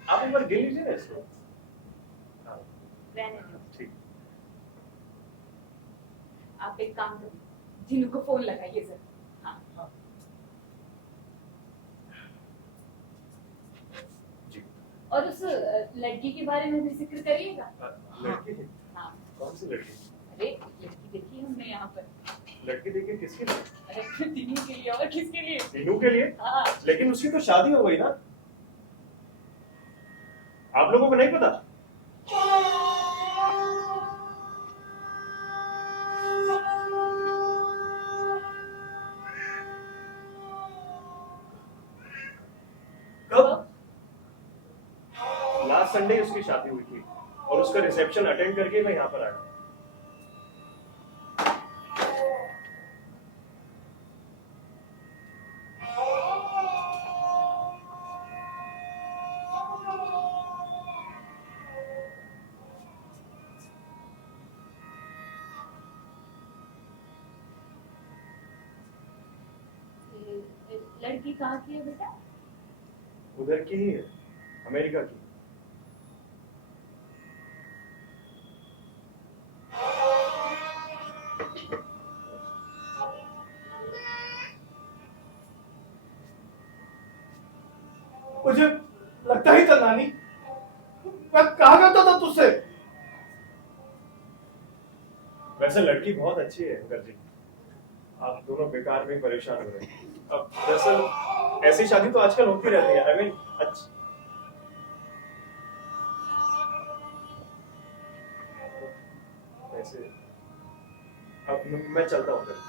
आप एक बार गिन लीजिए ना इसको। हाँ रहने दो। ठीक। आप एक काम करिए, दीनू को फोन लगाइए जरा। हाँ जी। और उस लड़की के बारे में भी जिक्र करिएगा। लड़की? हाँ कौन सी लड़की? अरे लड़की देखी हमने यहाँ पर। लड़की देखिए किसके लिए? अरे फिर तीनों के लिए और किसके लिए? मीनू के लिए? हाँ लेकिन उसकी तो शादी हो गई ना। आप लोगों को नहीं पता? कब? लास्ट संडे उसकी शादी हुई थी और उसका रिसेप्शन अटेंड करके मैं यहाँ पर आया। लड़की कहाँ की है बेटा? उधर की ही है, अमेरिका की। मुझे लगता ही था नानी, मैं कहा करता था तुझसे। वैसे लड़की बहुत अच्छी है अंकल जी, आप दोनों बेकार में परेशान हो रहे हैं। अब दरअसल ऐसी शादी तो आजकल होती रहती है। आई मीन अच्छी। वैसे अब मैं चलता हूँ फिर।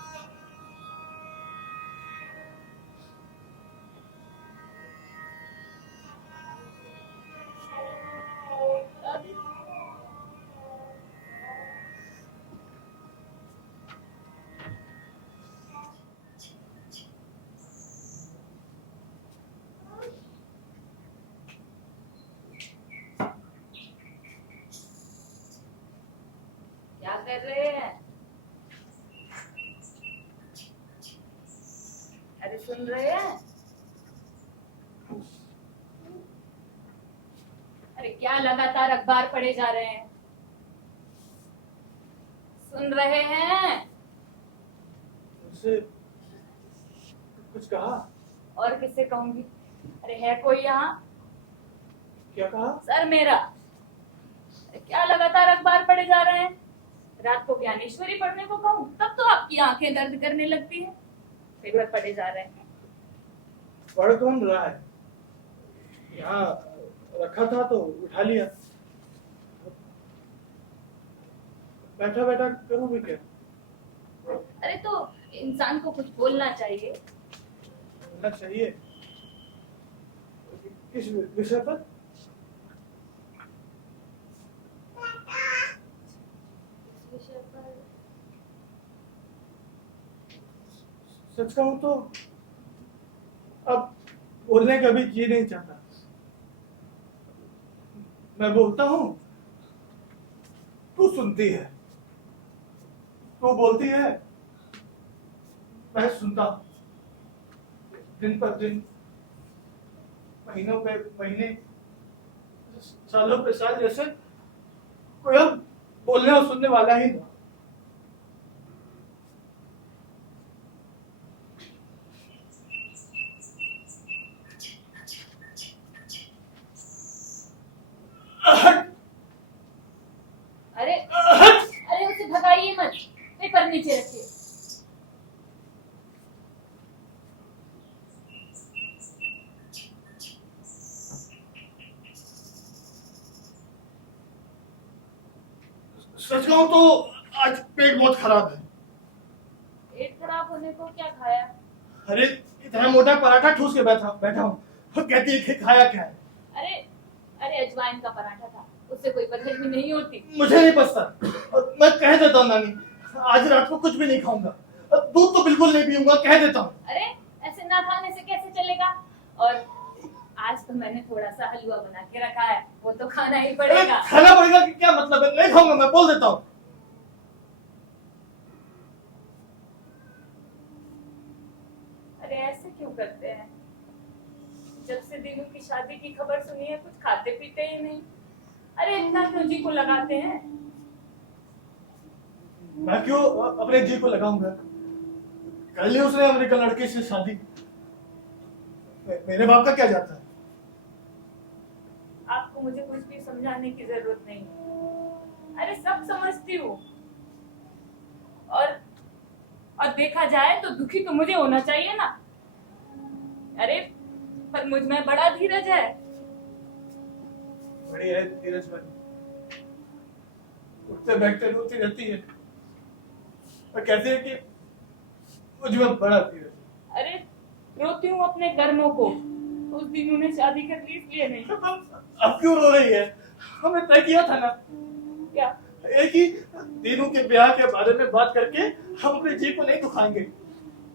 क्या कर रहे हैं? अरे सुन रहे हैं? अरे क्या लगातार अखबार पढ़े जा रहे हैं? सुन रहे हैं? तुझसे कुछ कहा? और किससे कहूंगी? अरे है कोई यहाँ? क्या कहा? सर मेरा। अरे क्या लगातार अखबार पढ़े जा रहे हैं? रात को ज्ञानेश्वरी पढ़ने को कहूँ तब तो आपकी आंखें दर्द करने लगती है। पेपर पढ़े जा रहे हैं। पढ़ कौन रहा है? यहाँ रखा था तो उठा लिया। बैठा बैठा करूँगी क्या? अरे तो इंसान को कुछ बोलना चाहिए। बोलना चाहिए? किस विषय पर? इस विषय पर सच कहूँ तो अब बोलने का भी जी नहीं चाहता। मैं बोलता हूँ, तू सुनती है, तू बोलती है, मैं सुनता हूँ। दिन पर दिन, महीनों पे महीने, सालों पे साल, जैसे कोई अब बोलने और सुनने वाला ही ना। अरे अरे उसे भगाइए मत, पेपर नीचे रखिए। सच कहूँ तो आज पेट बहुत खराब है। पेट खराब होने को क्या खाया? अरे इतना मोटा पराठा ठूस के बैठा बैठा हूँ। वो कहती है कि खाया क्या है? अरे अरे अजवाइन का पराठा था, उससे कोई बदहजमी नहीं होती। मुझे नहीं पसंद। और मैं कह देता हूँ नानी, आज रात को कुछ भी नहीं खाऊंगा। दूध तो बिल्कुल नहीं पीऊंगा, कह देता हूँ। अरे ऐसे ना खाने से कैसे चलेगा? और आज तो मैंने थोड़ा सा हलवा बना के रखा है, वो तो खाना ही अरे पड़ेगा। खाना पड़ेगा कि क्या मतलब है? नहीं खाऊंगा, मैं बोल देता हूँ। अरे ऐसे क्यों करते हैं? जब से दीनू की शादी की खबर सुनी है कुछ खाते पीते ही नहीं। अरे इतना क्यों जी को लगाते हैं? मैं क्यों अपने जी को लगाऊंगा? कल ही उसने अमेरिकन लड़के से शादी। मेरे बाप का क्या जाता है? आपको मुझे कुछ भी समझाने की जरूरत नहीं। अरे सब समझती हूँ। और और देखा जाए तो दुखी तो मुझे होना चाहिए ना। अरे पर मुझ में बड़ा धीरज है। बड़ी है धीरज वाली, उठते बैठते रोती रहती है और कहती है कि मुझ में बड़ा धीरज है। अरे रोती हूँ अपने कर्मों को, उस दिन उन्हें शादी कर ली इसलिए नहीं। अब क्यों रो रही है? हमने तय किया था ना, क्या? एक ही तीनों के ब्याह के बारे में बात करके हम अपने जी को नहीं दुखाएंगे।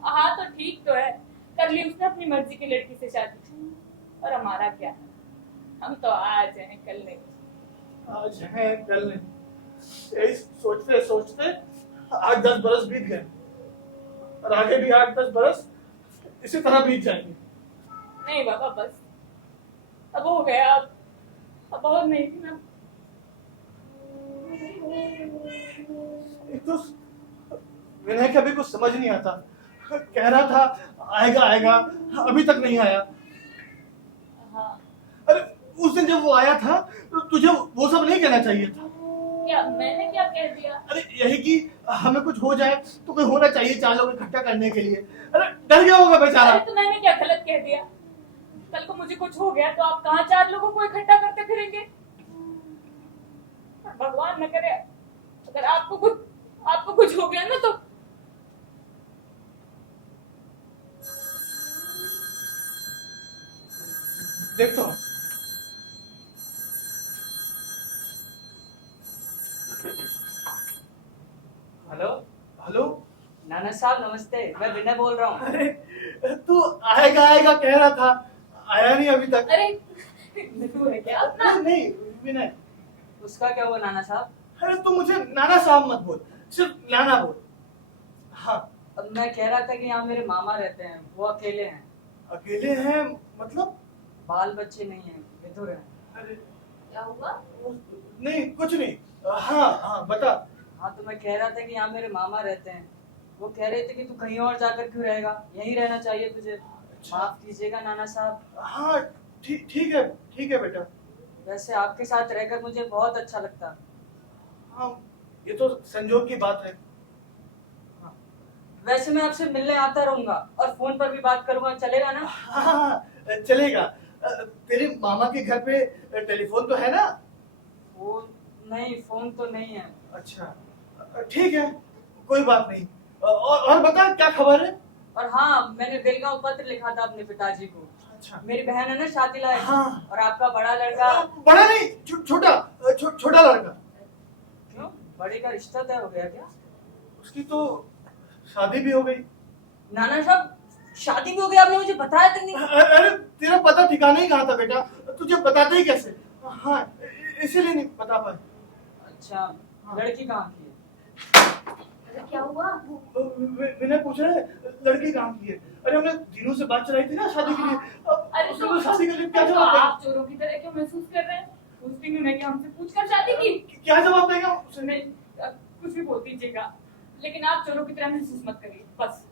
हाँ तो ठीक तो है, कर ली उसने अपनी मर्जी की लड़की से शादी, और हमारा क्या? हम तो आज हैं कल नहीं। आज है कल नहीं, यही सोचते सोचते 8-10 बरस बीत गए और आगे भी 8-10 बरस इसी तरह बीत जाएंगे। नहीं बाबा बस, अब हो गया, अब और नहीं थी ना। एक तो विनय का भी कुछ समझ नहीं आता, कह रहा था आएगा आएगा, अभी तक नहीं आया। हाँ अरे उस दिन जब वो आया था तो तुझे वो सब नहीं कहना चाहिए था। क्या मैंने क्या कह दिया? अरे यही कि हमें कुछ हो जाए तो कोई होना चाहिए 4 लोग इकट्ठा करने के लिए। अरे डर गया होगा बेचारा। अरे तो मैंने क्या गलत कह दिया? कल को मुझे कुछ हो गया तो आप कहाँ 4 लोगों को इकट्ठा करते फिरेंगे? भगवान न करे अगर आपको कुछ हो गया ना तो। देख तो हेलो हेलो। नाना साहब नमस्ते, मैं विनय बोल रहा हूँ। अरे तू आएगा आएगा कह रहा था, आया नहीं अभी तक। अरे तू है क्या अपना? नहीं विनय। उसका क्या हुआ नाना साहब? अरे तू मुझे नाना साहब मत बोल, सिर्फ नाना बोल। हाँ अब मैं कह रहा था कि यहाँ मेरे मामा रहते हैं, वो अकेले हैं, अकेले हैं मतलब? बाल बच्चे नहीं हैं, विधुर हैं। अरे क्या हुआ? नहीं कुछ नहीं। हाँ हाँ बता। हाँ तो मैं कह रहा था कि यहाँ मेरे मामा रहते हैं, वो कह रहे थे कि तू कहीं और जाकर क्यों रहेगा, यहीं रहना चाहिए तुझे। माफ कीजिएगा नाना साहब। हाँ ठीक है बेटा। वैसे आपके साथ रहकर मुझे बहुत अच्छा लगता। हाँ ये तो संजोग की बात है। वैसे मैं आपसे मिलने आता रहूंगा और फोन पर भी बात करूंगा, चलेगा ना? हाँ चलेगा। तेरे मामा के घर पे टेलीफोन तो है ना? फोन नहीं, फोन तो नहीं है। अच्छा ठीक है, कोई बात नहीं। और बता क्या खबर है? और हाँ, मैंने बेलगांव पत्र लिखा था अपने पिताजी को। अच्छा मेरी बहन है ना शादी लायक। हाँ। और आपका बड़ा लड़का। बड़ा नहीं, छोटा लड़का। क्यों, बड़े का रिश्ता तय हो गया क्या? उसकी तो शादी भी हो गई। नाना साहब शादी भी हो गई, आपने मुझे बताया तक नहीं। अरे तेरा पता ठिकाना ही कहाँ था बेटा, तुझे बताते ही कैसे? हाँ इसीलिए नहीं बता पाए। अच्छा, लड़की कहाँ की है? अरे क्या हुआ? विनय पूछ रहे लड़की कहाँ की है। अरे हमने दिनों से बात चलाई थी ना शादी के लिए। अरे उसने तो शादी के लिए क्या तो जवाब देगा? आप चोरों की तरह क्यों महसूस कर रहे हैं? उस दिन उन्हें क्या हमसे पूछकर शादी की? क्या जवाब देगा उसने? नहीं, कुछ भी बोल दीजिएगा, लेकिन आप चोरों की तरह महसूस मत करिए बस।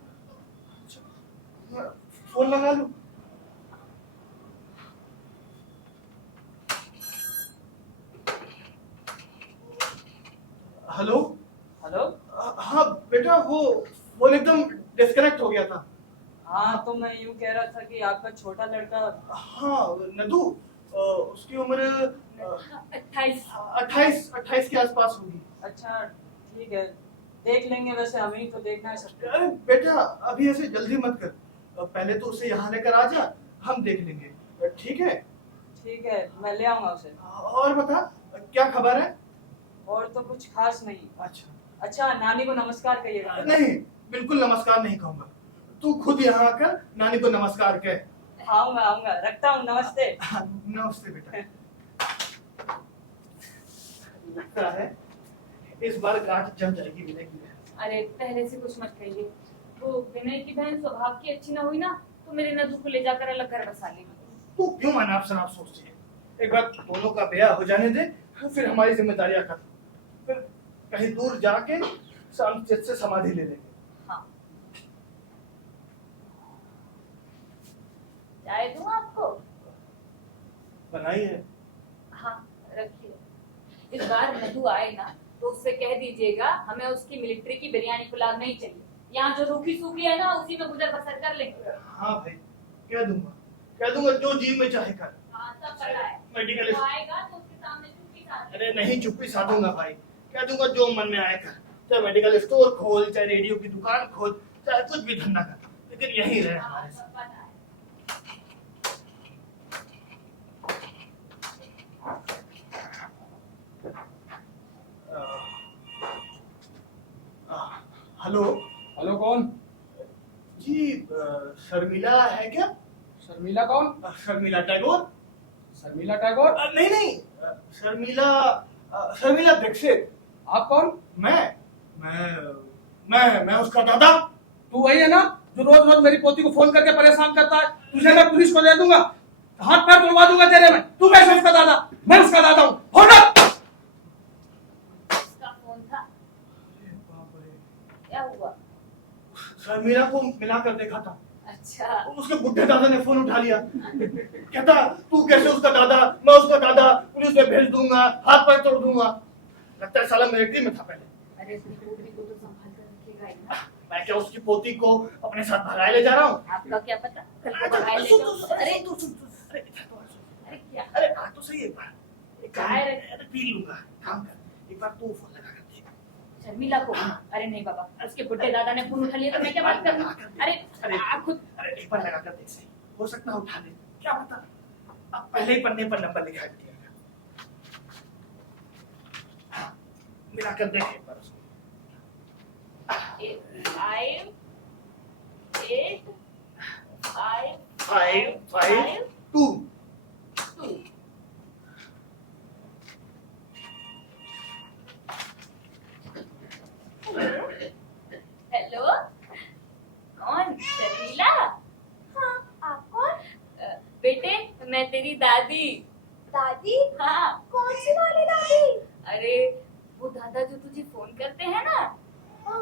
फोन लगा लूं? हेलो। हेलो। हाँ बेटा, वो फोन एकदम डिस्कनेक्ट हो गया था। हाँ तो मैं यूँ कह रहा था कि आपका छोटा लड़का। हाँ नदू, उसकी उम्र 28 के आसपास होगी। अच्छा ठीक है, देख लेंगे। वैसे हम ही तो देखना है सबको। अरे बेटा अभी ऐसे जल्दी मत कर, पहले तो उसे यहाँ लेकर आ जा, हम देख लेंगे। ठीक है? ठीक है, मैं ले आऊंगा उसे। और बता क्या खबर है? और तो कुछ खास नहीं। अच्छा नानी को नमस्कार कहिएगा। नहीं, बिल्कुल नमस्कार नहीं कहूंगा, तू खुद यहाँ आकर नानी को नमस्कार कह। आऊंगा, रखता हूँ, नमस्ते। नमस्ते बेटा। लगता है इस बार गांठ जम जाएगी विनय की। अरे पहले से कुछ मत कहिए, वो विनय की बहन स्वभाव की अच्छी ना हुई ना तो मेरे नदू को ले जाकर अलग घर बसा लेगी। तू क्यों अनाप शनाप सोचती है? एक बार दोनों का ब्याह हो जाने दे, फिर हमारी जिम्मेदारियां कर, फिर कहीं दूर जाके शांति से समाधि ले लेंगे। हाँ, चाय दूं आपको? बनाई है। हाँ रखिए। इस बार नदू आए ना तो उससे कह दीजिएगा हमें उसकी मिलिट्री की बिरयानी पुलाव नहीं चाहिए, यहाँ जो रूखी सूखी है ना उसी में गुजर बसर कर लेंगे। हाँ भाई, कह दूंगा जो जी में चाहे कर। हाँ सब पता है। मेडिकल वो आएगा तो उसके सामने चुप्पी साध अरे नहीं, चुप्पी साधूंगा भाई, कह दूंगा जो मन में आए कर। चाहे मेडिकल स्टोर खोल, चाहे रेडियो की दुकान खोल, चाहे कुछ भी धंधा कर, लेकिन यही रहे हमारे साथ। सब पता है। हेलो हेलो कौन? जी, शर्मिला है क्या? शर्मिला कौन? शर्मिला टैगोर? शर्मिला टैगोर? नहीं नहीं, शर्मिला दीक्षित। आप कौन? मैं उसका दादा। तू वही है ना जो रोज रोज मेरी पोती को फोन करके परेशान करता है? तुझे मैं पुलिस को दे दूंगा, हाथ पैर तोड़वा दूंगा तेरे में। तू कैसे उसका दादा? मैं उसका दादा हूँ। फोन रख। उसका फोन था, क्या हुआ? शर्मिला को मिला कर देखा था, अच्छा उसके बुढ़े दादा ने फोन उठा लिया। कहता तू कैसे उसका दादा, मैं उसका दादा, पुलिस में भेज दूंगा, हाथ पैर तोड़ दूंगा। लगता है साला मिलिट्री में था पहले। अरे उसकी पोती को तो संभाल कर रखिएगा ही ना। मैं क्या उसकी पोती को अपने साथ भगाए ले जा रहा हूँ? आपका क्या पता कल को भगाए ले जाओ। अरे अरे क्या? अरे आ तो सही एक बार, काय रे? अरे पी लूंगा, काम कर, एक बार तू फोन लगा कर देख। शर्मिला को? अरे नहीं बाबा, उसके बुढ़े दादा ने फोन उठा लिया तो मैं क्या बात करूं? अरे आप खुद। अरे एक बार लगा कर देख सही, हो सकता है उठा ले, क्या पता। अब पहले ही पन्ने पर नंबर लिखा दिया, मिला कर देख एक बार उसको। 5 8 5 5 5 2 2। हेलो, कौन? शर्मिला? हाँ, आप कौन? बेटे मैं तेरी दादी। दादी? हाँ, कौन सी वाली दादी? अरे वो दादा जो तुझे फोन करते हैं ना। हाँ,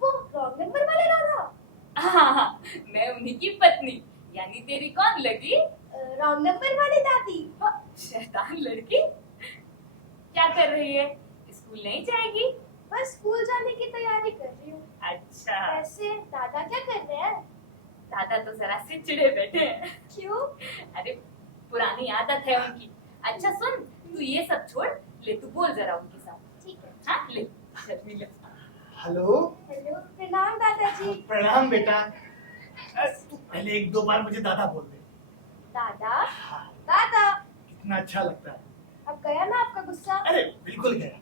वो रॉन्ग नंबर वाले दादा। हाँ, मैं उन्हीं की पत्नी, यानी तेरी कौन लगी? रॉन्ग नंबर वाली दादी। शैतान लड़की, क्या कर रही है? स्कूल नहीं जाएगी? बस स्कूल जाने की तैयारी कर रही हूँ। अच्छा, वैसे दादा क्या कर रहे हैं? दादा तो जरा से चिढ़े बैठे हैं। क्यों? अरे पुरानी आदत है उनकी। अच्छा सुन, तू ये सब छोड़, ले तू बोल जरा उनके साथ। ठीक है। हाँ ले शर्मिला। हेलो, हेलो, प्रणाम दादाजी। प्रणाम बेटा। तू पहले एक दो बार मुझे दादा बोल दे। दादा? हाँ, दादा? कितना अच्छा लगता है। अब गया ना आपका गुस्सा? अरे बिल्कुल गया।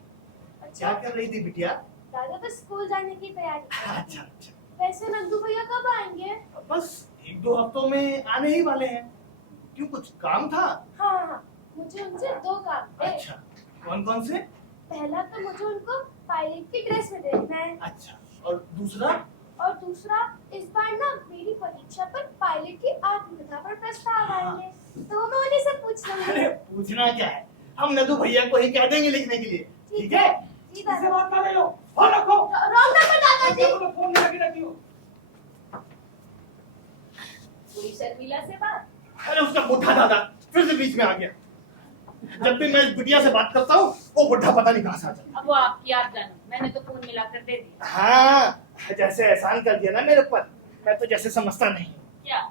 क्या अच्छा, कर रही थी बिटिया? दादा बस स्कूल जाने की तैयारी कर रहे हैं। अच्छा अच्छा, वैसे नंदू भैया कब आएंगे? बस एक दो हफ्तों में आने ही वाले हैं। क्यों, कुछ काम था? हाँ, मुझे उनसे 2 काम थे। अच्छा, कौन कौन से? पहला तो मुझे उनको पायलट की ड्रेस में देखना है, अच्छा, और दूसरा? और दूसरा इस बार ना मेरी परीक्षा पर पायलट की आत्मकथा पर प्रस्ताव आएंगे, तो मैं उन्हीं से पूछ अरे लूंगी। पूछना क्या है, हम नदू भैया को ही कह देंगे लिखने के लिए। ठीक है? जी इससे दादा। बात कर रहे हो? फोन रखो। रॉन्ग नंबर दादाजी। फोन में लगी रहती हो। पूरी शर्मिला से बात। अरे उसका बुढ़ा दादा फिर से बीच में आ गया। जब भी मैं इस बिटिया से बात करता हूँ वो बुढ़ा पता नहीं कहाँ से आ जाता है। अब वो आपकी आप जानो, मैंने तो फोन मिलाकर दे दिया। हाँ, जैसे एहसान कर दिया ना मेरे ऊपर, मैं तो जैसे समझता नहीं हूँ। क्या?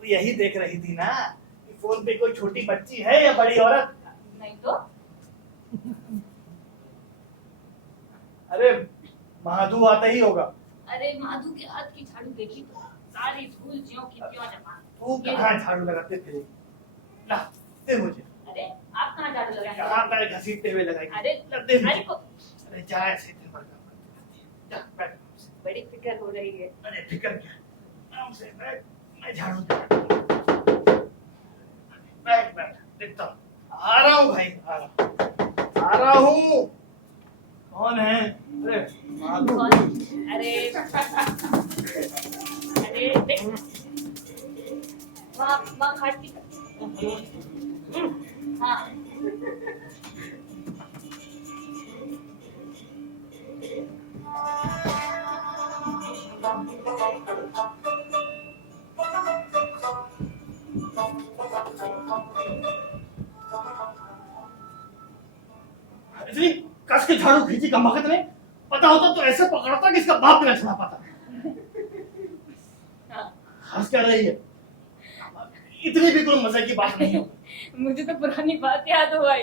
तो यही देख रही थी ना कि फोन पे कोई छोटी बच्ची है या बड़ी औरत। नहीं तो अरे माधु आता ही होगा। अरे माधु के हाथ की झाड़ू देखी तो सारी स्कूल ज्यों की त्यों जमा। तू कहाँ झाड़ू लगाते थे? ला दे मुझे। अरे आप कहाँ झाड़ू लगाएंगे? कहाँ पैर घसीटते हुए लगाई? अरे ला दे मुझे। अरे को अरे जा ऐसे दिन भर काम करती रहती है। जा बैठ। बड़ी फिक्र हो रही है। अरे फिक्र क्या, आराम से बैठ, मैं झाड़ू दे। बैठ बैठ, देखता हूँ। आ रहा हूँ भाई, आ रहा हूँ। कौन है? अरे माधु। अरे अरे देख वहाँ खाट की हाँ ऐसे कस के झाड़ू खींची कम वक्त ने, पता होता तो ऐसे पकड़ता कि इसका बाप भी ना छुड़ा पाता। हाँ, हंस क्या रही है? इतनी भी कोई मजे की बात नहीं है। मुझे तो पुरानी बात याद हो आई।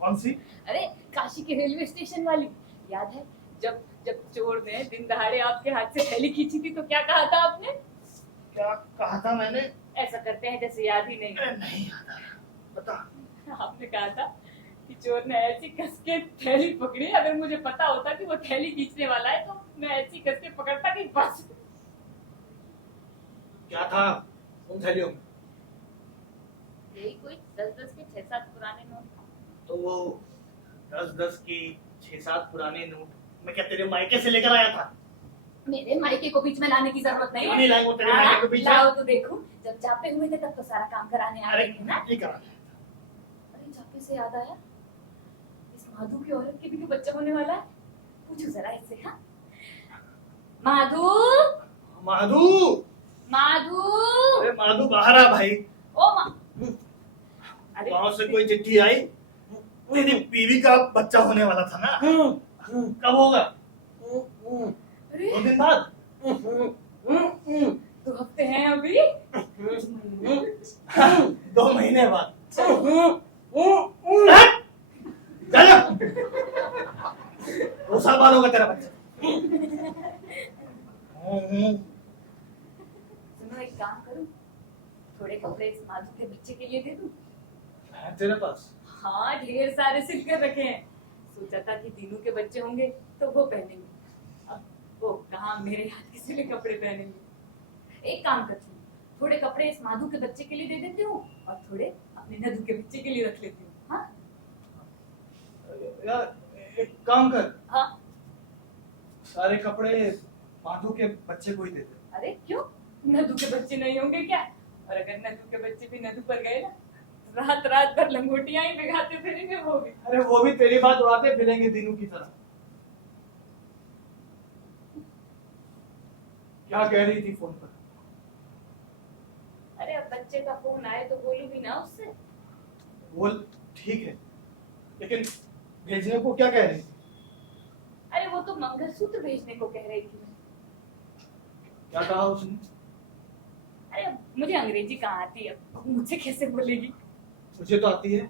कौन सी? अरे काशी के रेलवे स्टेशन वाली, याद है? जब जब चोर ने दिन दहाड़े आपके हाथ से थैली खींची थी तो क्या कहा था आपने? क्या कहा था मैंने? ऐसा करते हैं जैसे याद ही नहीं। नहीं याद आ रहा, बता। आपने कहा था कि चोर ने ऐसी कस के थैली पकड़ी, अगर मुझे पता होता कि वो थैली खींचने वाला है तो मैं ऐसी कस के पकड़ता कि बस। क्या था उन थैलियों में? यही कोई 10-10 के 6-7 पुराने नोट। तो वो 10-10 की 6-7 पुराने नोट मैं क्या तेरे मायके से लेकर आया था? मेरे मायके को बीच में लाने की जरूरत नहीं क्यों नहीं लाए वो तेरे हाँ, मायके को बीच में? लाओ तो देखो, जब जापे हुए थे तब तो सारा काम कराने आ अरे रहे थे ना। ये करा। अरे जापे से याद आया, इस माधु की औरत के भी तो बच्चा होने वाला है। पूछो जरा इससे। हाँ, माधु, माधु, माधु, अरे माधु बाहर आ भाई। ओ अरे गांव से कोई चिट्ठी आई? तेरी बीवी का बच्चा होने वाला था ना? कब होगा? अरे 2 दिन बाद? 2 हफ्ते हैं अभी। 2 महीने बाद? हट! जा जा। 2 साल बाद होगा तेरा बच्चा। सुनो, एक काम करूं, थोड़े कपड़े इस माधु के बच्चे के लिए दे दूं? है तेरे पास? हाँ, ढेर सारे सिल कर रखे हैं। सोचा था कि दीनू के बच्चे होंगे तो वो पहनेंगे, अब वो कहाँ मेरे हाथ के सिले कपड़े पहनेंगे। एक काम करती हूँ, थोड़े कपड़े इस माधु के बच्चे के लिए दे देती हूँ और थोड़े अपने नदू के बच्चे के लिए रख लेती हूँ। हाँ यार एक काम कर, हाँ। सारे कपड़े माधु के बच्चे को ही दे दे। अरे क्यों, नदू के बच्चे नहीं होंगे क्या? और अगर नदू के बच्चे भी नदू पर गए ना, रात रात भर लंगोटियां ही भिगाते फिरेंगे वो भी। अरे वो भी तेरी बात उड़ाते फिरेंगे दीनू की तरह। क्या कह रही थी फोन पर? अरे अब बच्चे का फोन आए तो बोलू भी ना उससे। बोल, ठीक है, लेकिन भेजने को क्या कह रही थी? अरे वो तो मंगलसूत्र भेजने को कह रही थी। क्या कहा उसने? अरे अब मुझे अंग्रेजी कहाँ आती है, मुझसे कैसे बोलेगी? मुझे तो आती है।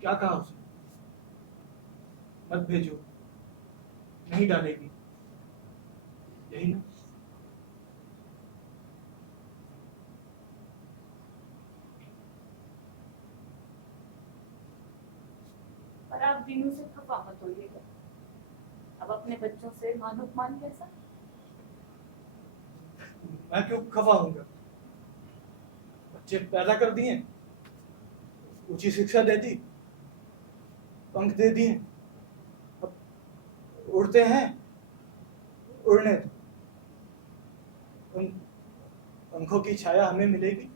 क्या कहा उसने? मत भेजो, नहीं डालेगी, यही ना? पर आप दिनों से खफा मत होइएगा, अब अपने बच्चों से मान अपमान कैसा? मैं क्यों खफा होऊंगा? बच्चे पैदा कर दिए, ऊंची शिक्षा दे दी, पंख दे दिए, अब उड़ते हैं, उड़ने दो। उन पंखों की छाया हमें मिलेगी,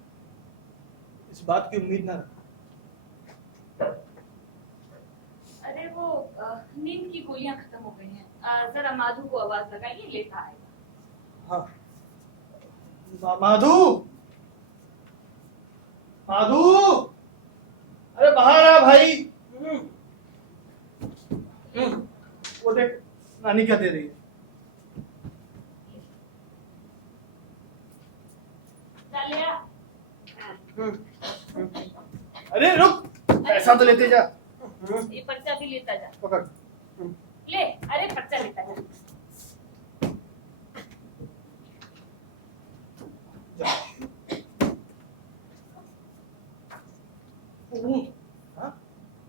इस बात की उम्मीद ना रखो। अरे वो नींद की गोलियां खत्म हो गई हैं, जरा माधु को आवाज लगाइए, लेता आएगा। हाँ, माधु, माधु, अरे बाहर आ भाई। वो देख नानी क्या दे रही है। चल आ। अरे रुक, पैसा तो लेते जा। ये पर्चा भी लेता जा। पकड़। ले, अरे पर्चा लेता जा। हाँ?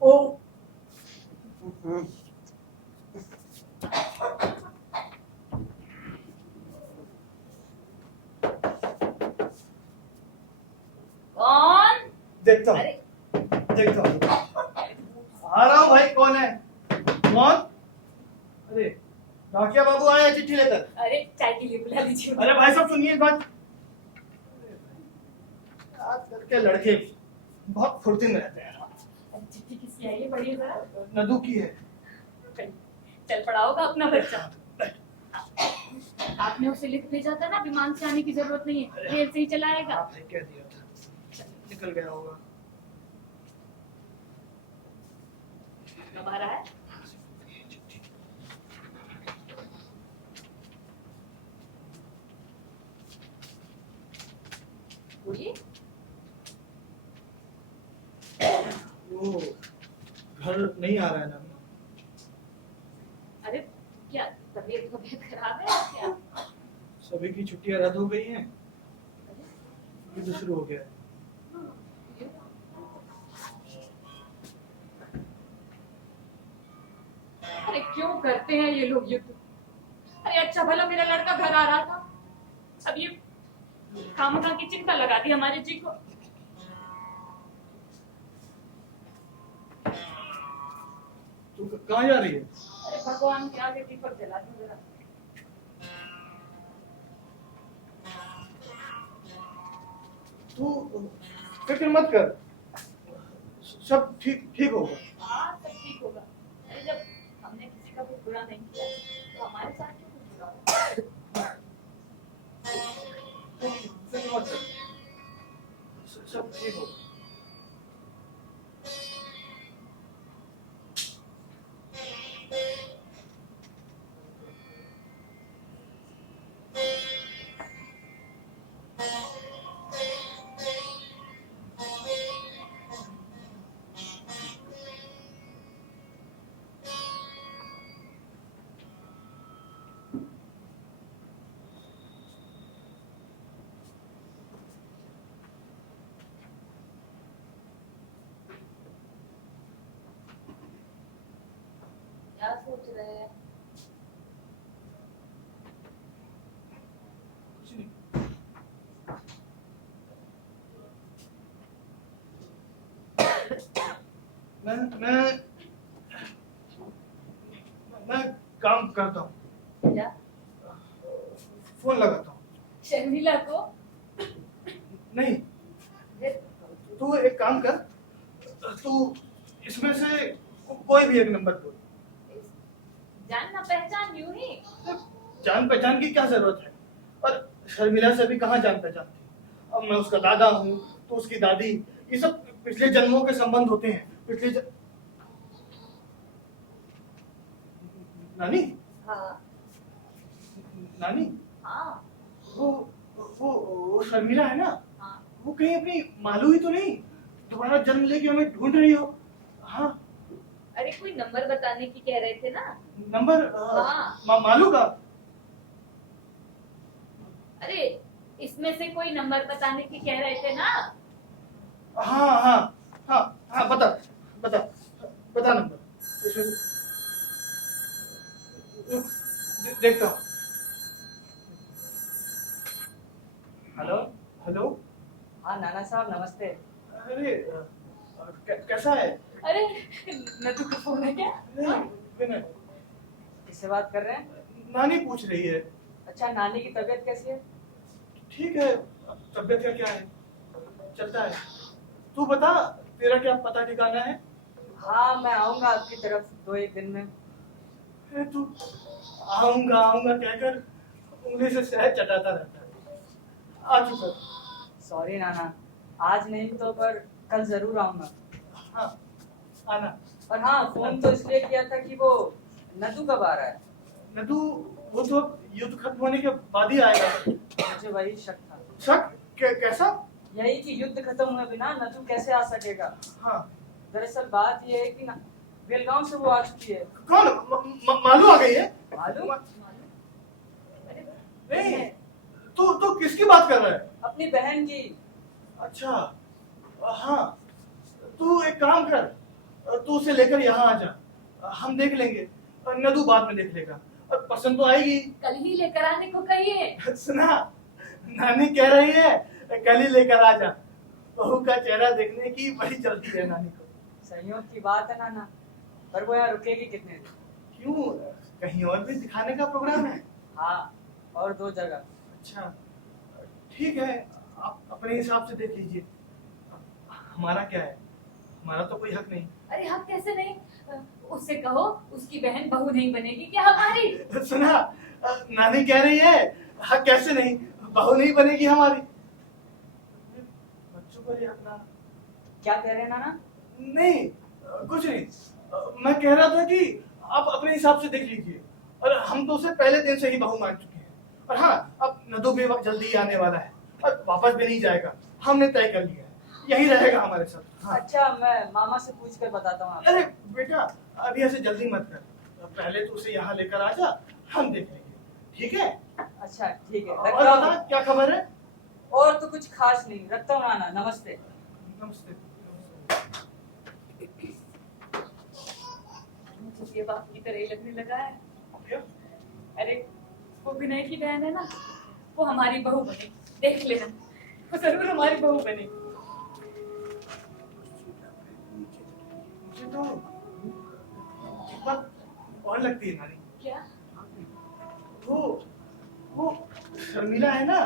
ओ, कौन? देखता हूँ, अरे देखता हूँ। आ रहा हूँ भाई, कौन है? कौन? अरे डाकिया बाबू आए हैं चिट्ठी लेकर। अरे चाय के लिए बुला लीजिए। अरे भाई साहब सुनिए इस बात। आजकल के लड़के बहुत फुर्ती में रहते हैं। चिट्ठी किसकी आई है, पढ़िए जरा। नदू की है। चल पड़ा होगा अपना बच्चा। आपने उसे लिख भेजा था ना, विमान से आने की जरूरत नहीं है, रेल से ही चलाएगा। आपने कह दिया था, निकल गया होगा। कब आ रहा है? घर नहीं आ रहा है नानी। अरे क्या तबीयत वबीयत खराब है या क्या? सभी की छुट्टियां रद्द हो गई हैं, ये तो शुरू हो गया है। अरे क्यों करते हैं ये लोग युद्ध? अरे अच्छा भला मेरा लड़का घर आ रहा था, अब ये खामखा की चिंता लगा दी हमारे जी को। तू कहाँ जा रही है? अरे भगवान के आगे दीपक जला दूं जरा। तू फिक्र मत कर, सब ठीक ठीक होगा। हाँ सब ठीक होगा। अरे जब हमने किसी का कुछ बुरा नहीं किया तो हमारे साथ क्यों कुछ बुरा होगा? फिक्र मत कर, सब ठीक होगा। क्या सोच रहे हैं? कुछ नहीं। मैं काम करता हूँ, क्या? फोन लगाता हूँ। शर्मिला को? नहीं, फिर तू एक काम कर, तू इसमें से कोई भी एक नंबर बोल। जानना पहचान यूं ही। जान पहचान की क्या जरूरत है? और शर्मिला से भी कहाँ जान पहचान थी? अब मैं उसका दादा हूँ तो उसकी दादी, ये सब पिछले जन्मों के संबंध होते हैं। नानी, हाँ नानी, हाँ वो शर्मिला है ना, हाँ। वो कहीं अपनी मालू ही तो नहीं दोबारा जन्म लेके हमें ढूंढ रही हो? हाँ। अरे कोई नंबर बताने की कह रहे थे ना? नंबर? हाँ। मालू का? अरे इसमें से कोई नंबर बताने की कह रहे थे ना? हाँ हाँ हाँ हाँ, बता बता बता नंबर। देखता हूँ। हेलो। हेलो। हाँ नाना साहब नमस्ते। अरे कैसा है? अरे नदू का फोन है क्या? नहीं, किससे बात कर रहे हैं? नानी पूछ रही है। अच्छा नानी की तबीयत कैसी है? ठीक है, तबीयत का क्या है, चलता है। तू बता, तेरा क्या पता ठिकाना है? हाँ मैं आऊंगा आपकी तरफ 2-1 दिन में। अरे तू आऊंगा आऊंगा कहकर उंगली से शहद चटाता रहता है। आ चुका। सॉरी नाना, आज नहीं तो पर कल जरूर आऊंगा। हाँ आना। और हाँ फोन तो इसलिए किया था कि वो नदू कब आ रहा है? नदू वो तो युद्ध खत्म होने के बाद ही आएगा। मुझे वही शक था। शक? कैसा? यही कि युद्ध खत्म हुए बिना नदू कैसे आ सकेगा। हाँ। दरअसल बात ये है कि ना बेलगांव से वो आ चुकी है। कौन? मालू आ गई है? मालूम? नहीं, तू किसकी बात कर रहा है? अपनी बहन की। अच्छा हाँ, तू एक काम कर, तू उसे लेकर यहाँ आ जा, हम देख लेंगे। नदू बाद में देख लेगा, और पसंद तो आएगी। कल ही लेकर आने को कहिए। सुना, नानी कह रही है कल ही लेकर आ जा। बहू का चेहरा देखने की बड़ी जल्दी है नानी को। संयोग की बात है नाना, पर वो यहाँ रुकेगी कितने दिन? क्यों, कहीं और भी दिखाने का प्रोग्राम है? हाँ, और 2 जगह। अच्छा ठीक है, आप अपने हिसाब से देख लीजिए। हमारा क्या है, हमारा तो कोई हक नहीं। अरे हम कैसे नहीं? उससे कहो उसकी बहन बहू नहीं बनेगी क्या हमारी? सुना, नानी कह रही है हक कैसे नहीं, बहू नहीं बनेगी हमारी। बच्चों पर हक ना। क्या कह रहे हैं नाना? नहीं कुछ नहीं, मैं कह रहा था कि आप अपने हिसाब से देख लीजिए, और हम तो उसे पहले दिन से ही बहू मान चुके हैं। और हाँ, अब नदू भी वक्त जल्दी ही आने वाला है और वापस भी नहीं जाएगा, हमने तय कर लिया है। यही रहेगा हमारे साथ। हाँ। अच्छा मैं मामा से पूछ कर बताता हूँ आपको। अरे बेटा अभी ऐसे जल्दी मत कर, पहले तो उसे यहाँ लेकर आ जा, हम देख लेंगे, ठीक है? अच्छा ठीक है, और रखता बता हूँ। क्या खबर है? और तो कुछ खास नहीं, रखता हूँ नाना, नमस्ते। नमस्ते। मुझे ये बाप की तरह ही लगने लगा है। क्या? अरे वो विनय की बहन है ना, वो हमारी बहू बनी, देख लेना, वो जरूर हमारी बहू बनी। मुझे तो एक बात और लगती है नानी, क्या? वो शर्मिला है ना,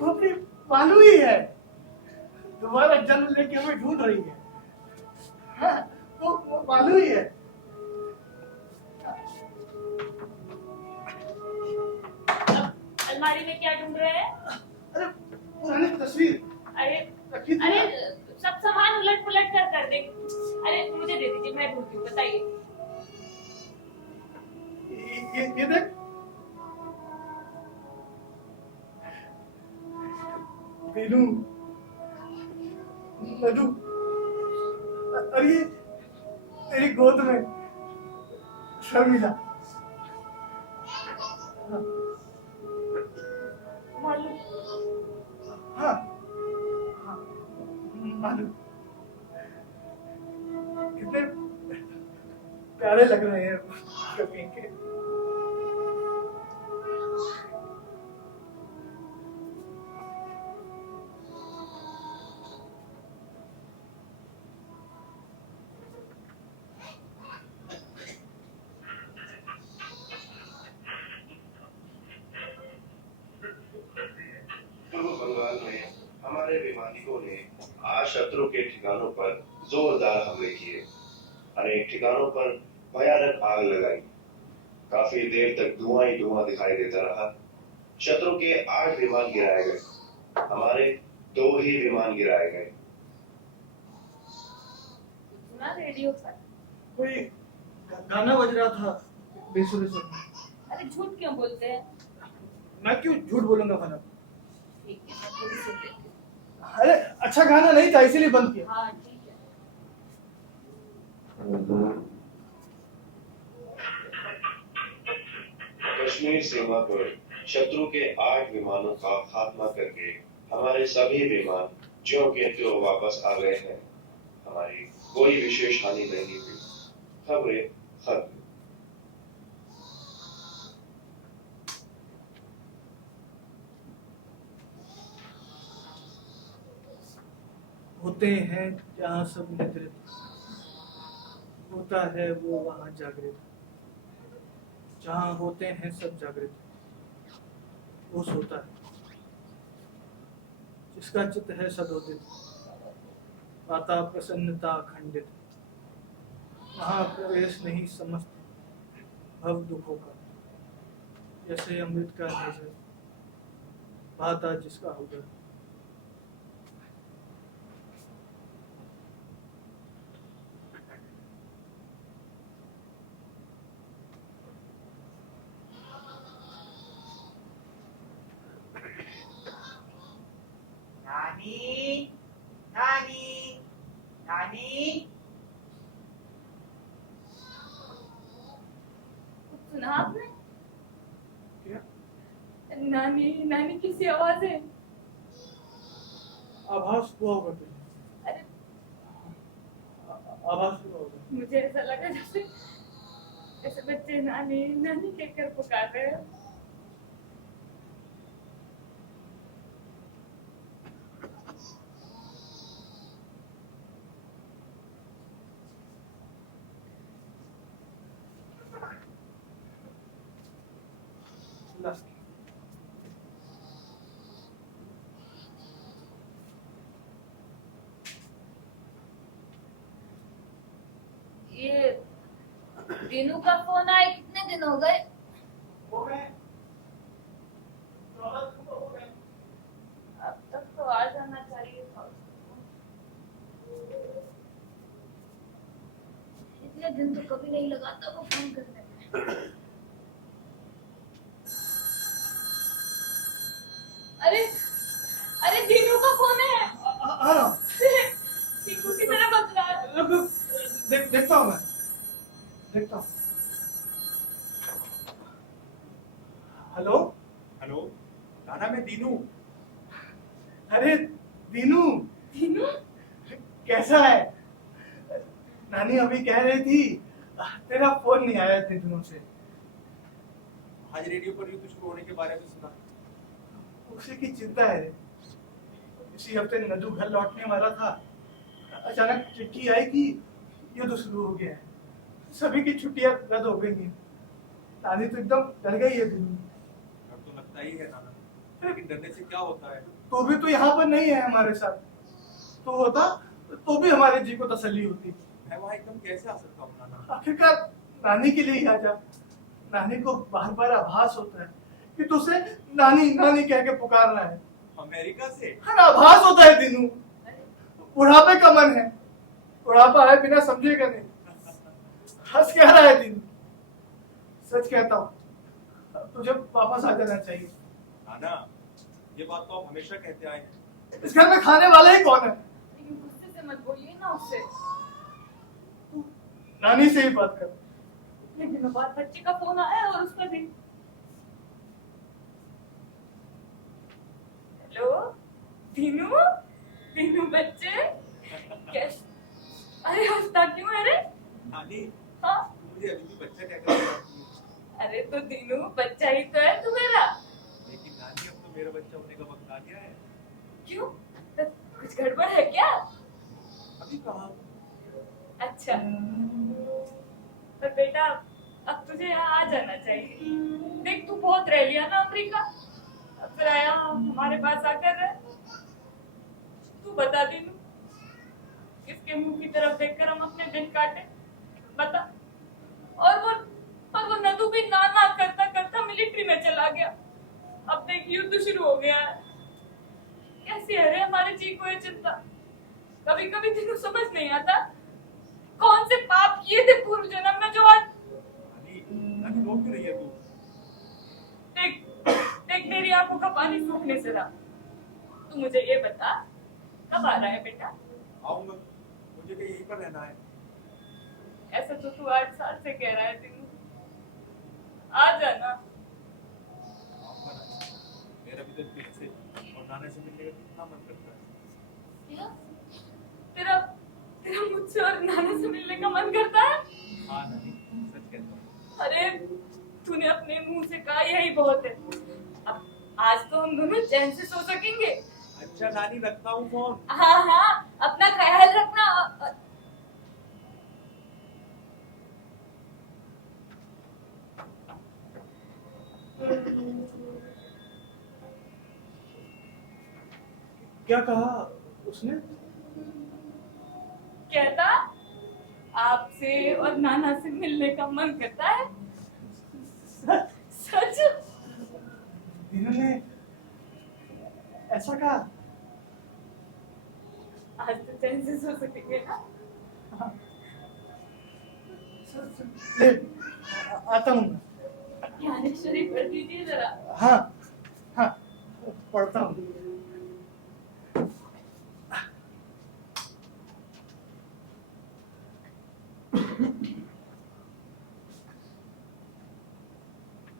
वो अपनी बालू ही है, दोबारा जन्म लेके हमें ढूंढ रही है। हाँ, वो बालू ही है। अलमारी में क्या ढूंढ रहे हैं? अरे पुरानी तस्वीर अरे रखी थी ना। अरे सब सामान उलट पुलट कर देंगे। अरे मुझे दे दीजिए, मैं ढूंढती हूँ, बताइए। ये देख, वीनू, मधु, और ये तेरी गोद में शर्मिला। मालूम? हाँ हाँ मालूम। कितने प्यारे लग रहे हैं कभी के। पूर्व बंगाल में हमारे वैमानिकों ने आज शत्रु के ठिकानों पर जोरदार हमले किए। अनेक ठिकानों पर भयानक आग लगाई। काफी देर तक धुआं ही धुआं दिखाई देता रहा। शत्रु के 8 विमान गिराए गए, हमारे 2 ही विमान गिराए गए। सुना रेडियो पर? कोई गाना बज रहा था बेसुरे से। अरे झूठ क्यों बोलते हैं? मैं क्यों झूठ बोलूंगा भला? ठीक है, मैं थोड़ी सुन लेती हूँ। अरे अच्छा गाना नहीं था इसीलिए बंद किया। हाँ ठीक है। कश्मीर सीमा पर शत्रु के 8 विमानों का खात्मा करके हमारे सभी विमान ज्यों के त्यों वापस आ गए हैं। हमारी कोई विशेष हानि नहीं हुई। खबरें खत्म। होते हैं जहाँ सब निद्रित, होता है वो वहाँ जागृत। जहाँ होते हैं सब जागृत, वो सोता है। जिसका चित्त है सदोदित, पाता प्रसन्नता अखंडित। वहाँ प्रवेश नहीं समस्त भव दुखों का, जैसे अमृत का नेजर भाता जिसका उदर। नानी, नानी, नानी। कुछ सुना आपने? क्या? नानी नानी किसी आवाज है? आभास हुआ होगा तुझे, अरे आभास हुआ होगा। मुझे ऐसा लगा जैसे जैसे बच्चे नानी नानी कहकर पुकार रहे हैं। ला। ये दीनू का फोन आए कितने दिन हो गए? हो गए 14 दिन तो हो गए। अब तक तो आ जाना चाहिए था। इतने दिन तो कभी नहीं लगाता वो फोन करने में। अरे अरे दीनू का फोन है। देखता हूँ। हेलो। हेलो नाना, मैं दीनू। अरे दीनू, दीनू, कैसा है? नानी अभी कह रही थी तेरा फोन नहीं आया इतने दिनों से। आज रेडियो पर युद्ध शुरू होने के बारे में सुना। उसी की चिंता है रे। इसी हफ्ते नदू घर लौटने वाला था, अचानक चिट्ठी आई कि युद्ध शुरू हो गया है, सभी की छुट्टियां रद्द हो गई हैं। नानी तो एकदम डर गई है दीनू। डर तो लगता ही है नाना, लेकिन डरने से क्या होता है? तो भी तो यहाँ पर नहीं है हमारे साथ। तो होता तो भी हमारे जी को तसल्ली होती। मैं वहाँ एकदम कैसे आ सकता हूँ नाना? आखिरकार नानी के लिए ही आ जा। नानी को बार बार आभास होता है कि तुझसे नानी नानी कह के पुकार रहा है। अमेरिका से? हाँ, आभास होता है दीनू। बुढ़ापे का मन है, बुढ़ापा है बिना समझेगा नहीं। हंस कह रहा है दीनू। सच कहता हूँ, तुझे वापस आ जाना चाहिए। नाना, ये बात तो आप हमेशा कहते आए हैं। इस घर में खाने वाला ही कौन है? लेकिन गुस्से से मत बोलिए ना उससे। नानी से ही बात कर। लेकिन बात बच्चे का फोन आया और उस पर भी। हेलो दीनू, दीनू बच्चे कैसे? अरे हंसता क्यों है रे? नानी, हाँ, मुझे अभी भी बच्चा क्या कहता है? अरे तो दीनू बच्चा ही तो है तू मेरा। लेकिन नानी, अब तो मेरा बच्चा होने का वक्त आ गया है। क्यों, कुछ गड़बड़ है क्या? अभी कहाँ? अच्छा, पर बेटा अब तुझे यहाँ आ जाना चाहिए। देख तू बहुत रह लिया ना अमेरिका, अब फिर आया हमारे पास आकर रह। तू बता दीनू, किसके मुंह की तरफ देखकर हम अपने दिन काटे? बता। और वो नदू भी ना ना करता करता मिलिट्री में चला गया। अब देख युद्ध शुरू हो गया है। कैसी है रे हमारे जी को ये चिंता? कभी कभी तेनू समझ नहीं आता कौन से पाप किए थे पूर्व जन्म में जो आज। नानी, नानी रो क्यों रही है तू? देख देख मेरी आंखों का पानी सूखने से रहा। तू मुझे ये बता, कब आ रहा है बेटा? आऊंगा, मुझे भी यहीं पर रहना है। ऐसा तो तू 8 साल से कह रहा है तेनू। आ जाना। आऊंगा नानी, मेरा भी तो दिल से और नाना से मिलने का कितना मन करता है। क्या? तेरा तेरा मुझसे और नाना से मिलने का मन करता है? हाँ नानी, सच कहता हूँ। अरे तूने अपने मुंह से कहा यही बहुत है। अब आज तो हम दोनों चैन से सो सकेंगे। अच्छा नानी, रखता हूँ फोन। हाँ हाँ, अपना ख्याल रखना। क्या कहा उसने? कहता आपसे और नाना से मिलने का मन करता है। सच? दीनू ने ऐसा कहा? आज तो चैन से सो सकेंगे ना? ले, आता हूँ। ज्ञानेश्वरी पढ़ दीजिए जरा। हाँ हाँ, पढ़ता हूँ।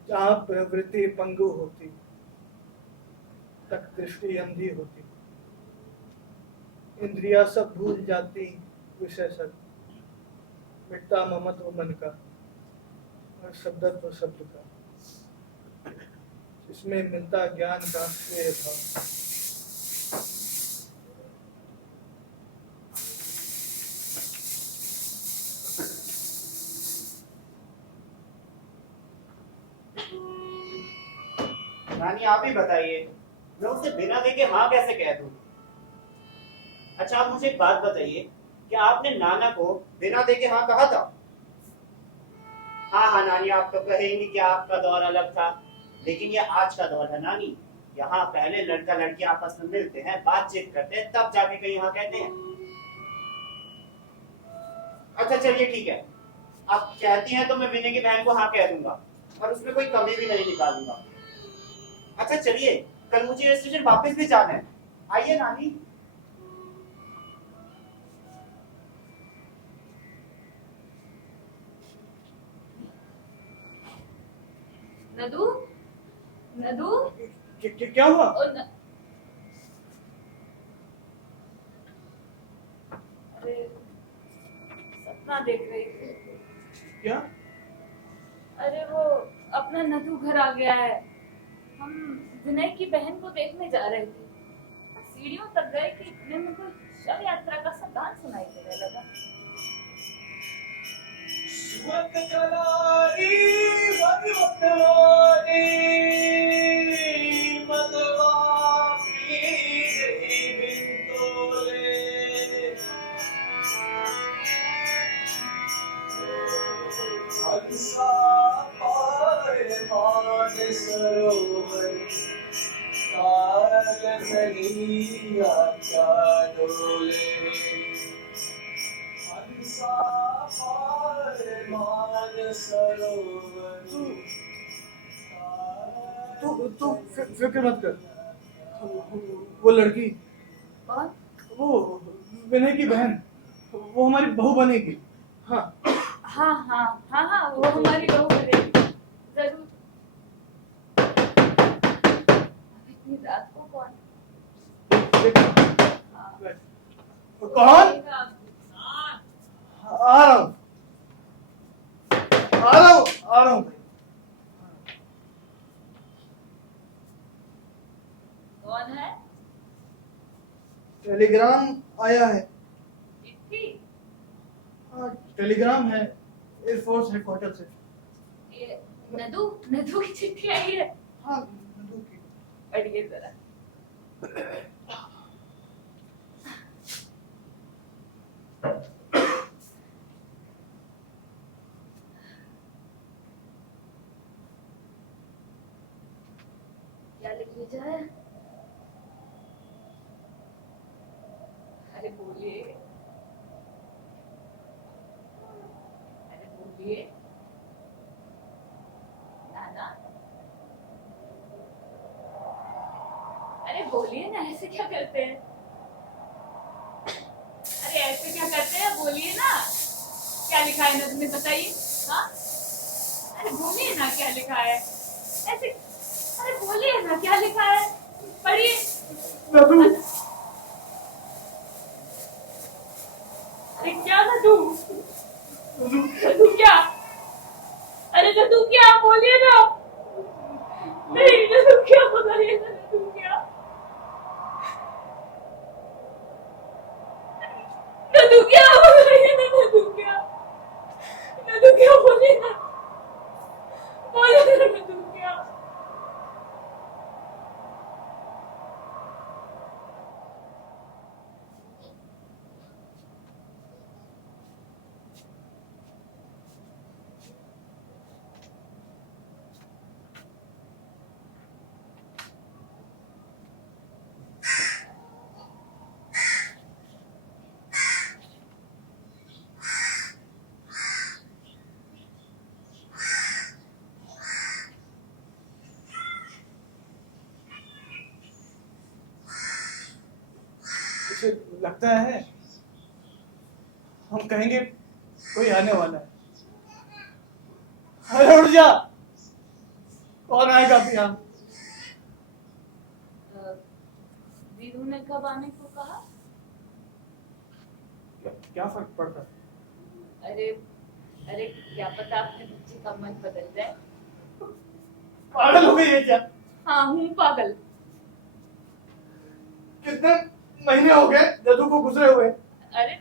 जहाँ प्रवृत्ति पंगु होती, तक दृष्टि अंधी होती, इंद्रिया सब भूल जाती, विषय सब मिटता ममत्व मन का और शब्दत्व शब्द का, इसमें मिलता ज्ञान का श्रेय भाव। नानी आप ही बताइए, मैं उसे बिना देखे हाँ कैसे कह दूं? अच्छा आप मुझे एक बात बताइए, क्या आपने नाना को बिना देखे हाँ कहा था? हाँ हाँ नानी, आप तो कहेंगी कि आपका दौर अलग था, लेकिन ये आज का दौर है नानी। यहाँ पहले लड़का लड़की आपस में मिलते हैं, बातचीत करते हैं, तब जाके कहीं हाँ कहते हैं। अच्छा चलिए ठीक है, आप कहती हैं तो मैं विनय की बहन को हाँ कह दूंगा और उसमें कोई कमी भी नहीं निकालूंगा। अच्छा चलिए, कल मुझे स्टेशन वापस भी जाना है। आइए नानी। नदू नदू क्या हुआ? अरे सपना देख रही थी। क्या? अरे वो अपना नदू घर आ गया है। हम विनय की बहन को देखने जा रहे थे। सीढ़ियों तक गए कि इतने में कोई शव यात्रा का सा गान सुनाई देने लगा। तू फिक्र मत कर। वो लड़की, कौन? वो विनय की बहन, वो हमारी बहू बनेगी। हाँ हाँ हाँ हाँ हाँ, वो हमारी बहू बनेगी जरूर। अब इतनी रात को कौन? कौन? आ रहा हूँ आ रहा हूँ आ रहा हूँ। कौन है? टेलीग्राम आया है। चिट्ठी? हाँ, टेलीग्राम है एयरफोर्स हेडक्वार्टर से। ये नदू नदू की चिट्ठी आई है। हाँ, नदू की। पढ़िए जरा। क्या लिख भेजा है? अरे बोलिए, अरे बोलिए नाना, अरे बोलिए ना, ऐसे क्या करते हैं? अरे ऐसे क्या करते हैं, बोलिए ना। क्या लिखा है ना, तुम्हें बताइए। हाँ, अरे बोलिए ना क्या लिखा है ऐसे। अरे बोलिए ना क्या लिखा है, पढ़िए। नदू, अरे क्या नदू? नदू क्या? अरे नदू क्या, बोलिए ना। नहीं नदू क्या, बताइए ना नदू क्या? नदू क्या, बताइए ना नदू क्या? नदू क्या, बोलिए ना, बोलिए ना नदू क्या? उसे लगता है हम कहेंगे कोई आने वाला है। अरे उठ जा, कौन आएगा अभी? यहाँ वीरू ने कब आने को कहा? क्या फर्क पड़ता है? अरे अरे क्या पता अपने बच्चे का मन बदल जाए। पागल हो गई है क्या? हाँ हूँ पागल। कितने महीने हो गए जदू को गुजरे हुए, अरे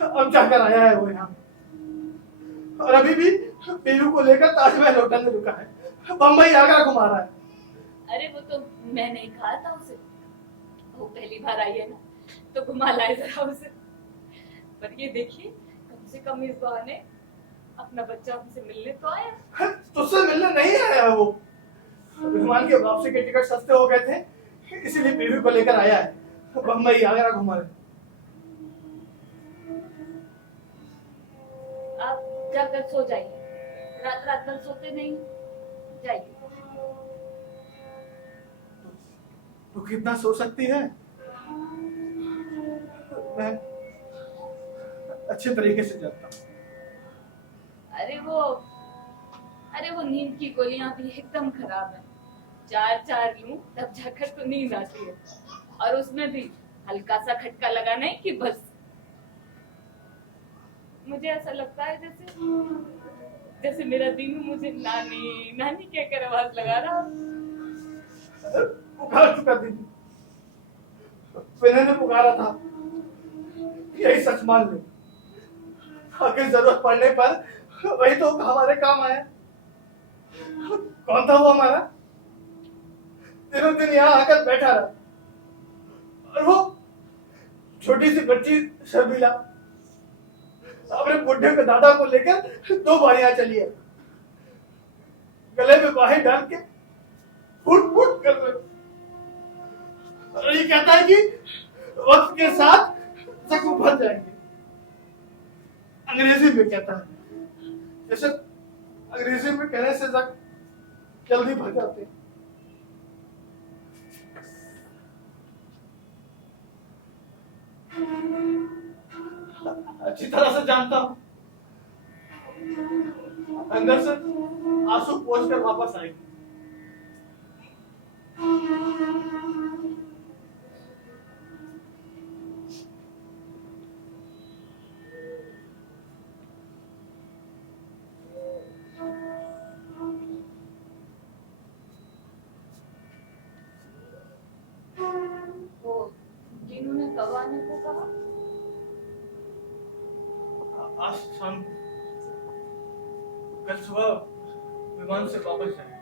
अब जाकर आया है वो यहाँ, और अभी भी बीरू को लेकर ताजमहल होटल में रुका है, बम्बई आगरा घुमा रहा है। अरे वो तो मैं नहीं कहा था उसे, वो पहली बार आई है ना, तो घुमा लाए जरा उसे। पर ये देखिए, कम से कम इस बहाने अपना बच्चा हमसे मिलने तो आया। तुझसे मिलने नहीं आया वो, विमान के वापसी के टिकट सस्ते हो गए थे, इसीलिए बीवी को लेकर आया है, बम्बई आगरा घुमा रहे। आप जाकर सो जाइए, रात रात भर सोते नहीं, जाइए। तो कितना सो सकती है? मैं अच्छे तरीके से जाता हूँ। अरे वो अरे वो नींद की गोलियां भी एकदम खराब है। 4 लूं तब जाकर तो नींद आती है, और उसमें भी हल्का सा खटका लगाना है कि बस। मुझे ऐसा लगता है जैसे मेरा दिन मुझे नानी नानी कहकर आवाज लगा रहा। पुकार चुका दीदी, मैंने पुकारा था, यही सच मान लो। आगे जरूरत पड़ने पर वही तो हमारे काम आया। कौन था वो हमारा? दिनों दिन यहाँ आकर बैठा रहा, और वो छोटी सी बच्ची शर्मिला अपने बुढ़े के दादा को लेकर 2 बार चली है, गले में बाहें डाल के फुट फुट कर रहे। और ये कहता है कि वक्त के साथ जख्म भर जाएंगे। अंग्रेजी में कहता है, जैसे अंग्रेजी में कहने से जख्म जल्दी भर जाते हैं। अच्छी तरह से जानता हूं, अंदर से आंसू पोंछ कर वापस आएगी। जिन्होंने कब आने को कहा? आज शाम, कल सुबह विमान से वापस जाए।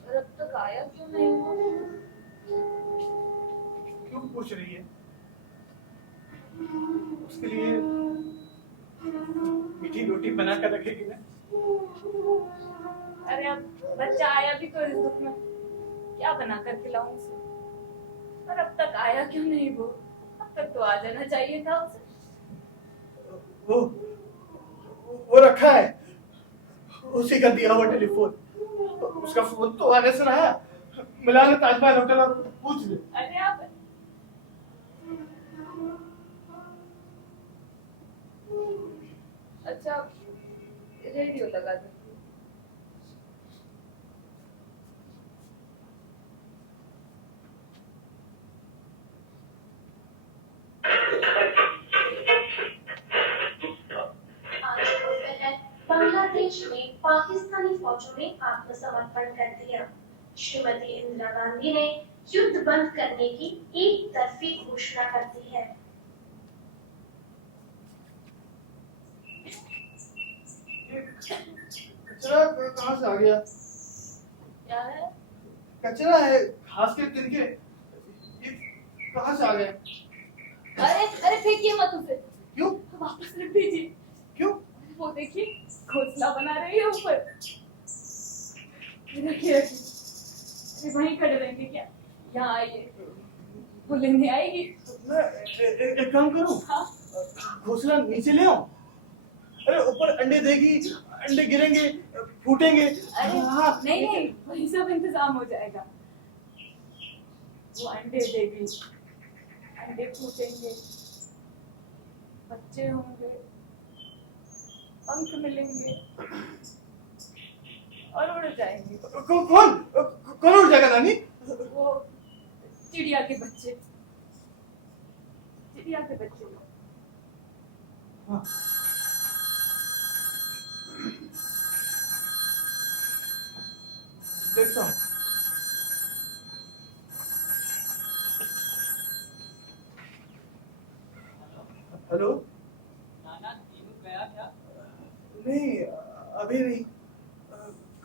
और अब तक आया क्यों नहीं हुआ? क्यों पूछ रही है? उसके लिए मीठी रोटी बना कर रखेगी ना। अरे अब बच्चा आया भी तो इस दुख में, क्या बना कर खिलाऊं उसे? और अब तक आया क्यों नहीं वो? अब तक तो आ जाना चाहिए था उसे। वो रखा है, उसी का दिया हुआ टेलीफोन। उसका फोन तो आने से रहा, मिला ले ताजमहल होटल और पूछ ले। अरे आप अच्छा रेडियो लगा दो। बांग्लादेश में पाकिस्तानी फौजों ने आत्मसमर्पण कर दिया। श्रीमती इंदिरा गांधी ने युद्ध बंद करने की एक तरफी घोषणा कर दी है। कचरा कहाँ से आ गया? क्या है? कचरा है, घास के तिनके, ये कहाँ से आ गया? अरे अरे फेंकिए मत उसे। क्यों? वापस रख दीजिए। क्यों? वो देखिए घोंसला बना रही है ऊपर। रखिए रखिए, वहीं खड़े रहेंगे क्या? यहाँ आइए, वो लेने आएगी। मैं एक काम करूं? हाँ? घोंसला नीचे ले आऊं? अरे ऊपर अंडे देगी, अंडे गिरेंगे, फूटेंगे। अरे हाँ, नहीं नहीं, वही सब इंतजाम हो जाएगा। वो अंडे देगी, अंडे फूटेंगे, बच्चे होंगे, पंख मिलेंगे और उड़ जाएंगे। कौन उड़ जाएगा नानी? वो चिड़िया के बच्चे, चिड़िया के बच्चे। हाँ। देखता हूँ। हेलो? नाना दीनू गया क्या? नहीं, अभी नहीं,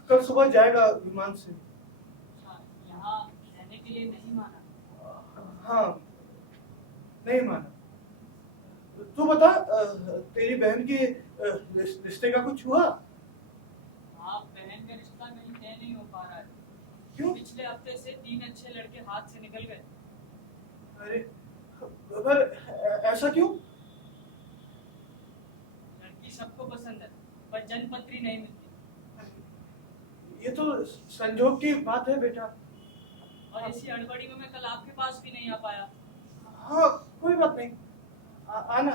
कल सुबह जाएगा विमान से। यहाँ रहने के लिए नहीं माना? हाँ, नहीं माना। तू बता, तेरी बहन के रिश्ते का कुछ हुआ? हाँ, बहन का रिश्ता कहीं तय नहीं हो पा रहा है। क्यों? पिछले हफ्ते से 3 अच्छे लड़के हाथ से निकल गए। अरे पर ऐसा क्यों? लड़की सबको पसंद है, पर जनपत्री नहीं मिलती। ये तो संजोग की बात है बेटा। और इसी हड़बड़ी में मैं कल आपके पास भी नहीं आ पाया। हाँ, कोई बात नहीं, आना।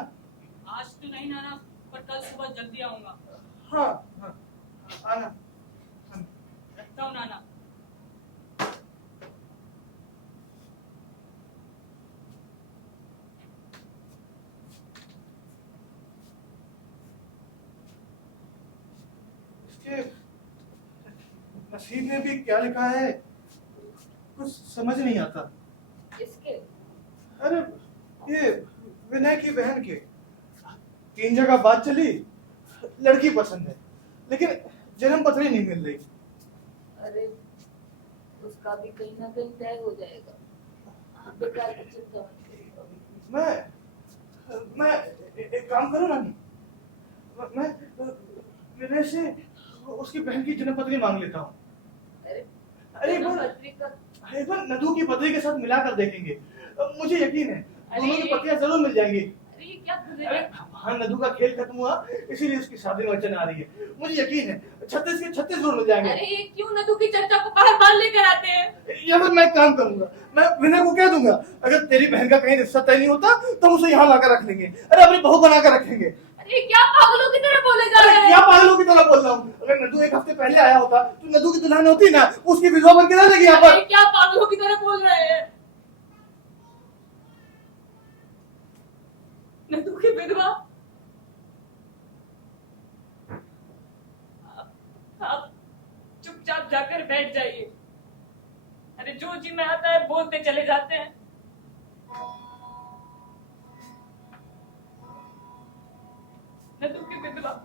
आज तो नहीं नाना, पर कल सुबह जल्दी आऊंगा। हाँ हाँ, आना रखता हूँ नाना। इसके नसीब में भी क्या लिखा है कुछ समझ नहीं आता। इसके अरे ये विनय की बहन के 3 जगह बात चली, लड़की पसंद है लेकिन जन्म पत्री नहीं मिल रही। अरे उसका भी कहीं ना कहीं तय हो जाएगा, आप बेकार की चिंता मत करिए। मैं एक काम करूं नानी, मैं विनय से उसकी बहन की जन्म पत्री मांग लेता हूँ। अरे जन्म पर पत्रिका एक बार नदू की पत्री के साथ मिलाकर देखेंगे, मुझे यकीन है दोनों की पत्रियां जरूर मिल जाएंगी। अरे ये क्या कर रहे अरे हैं? हाँ, नदू का खेल खत्म हुआ इसीलिए उसकी शादी में वचन आ रही है, मुझे यकीन है 36 के 36 जरूर मिल जाएंगे। अरे ये क्यों नदू की चर्चा को बार बार लेकर आते हैं? या फिर मैं एक काम करूंगा, मैं विनय को कह दूंगा अगर तेरी बहन का कहीं रिश्ता तय नहीं होता तो हम उसे यहाँ लाकर रख लेंगे, अरे अपनी बहू बनाकर रखेंगे। अरे क्या पागलों की तरह बोले जा रहे अरे हैं? क्या पागलों की तरह बोल रहा हूँ, अगर नदू एक हफ्ते पहले आया होता तो नदू की दुल्हन होती ना, उसकी विधवा बन के रह लेगी यहाँ पर। अरे क्या पागलों की तरह बोल रहे हैं? नदू की विधवा? आप चुपचाप जाकर बैठ जाइए। अरे जो जी में आता है बोलते चले जाते हैं। नदू की विधवा?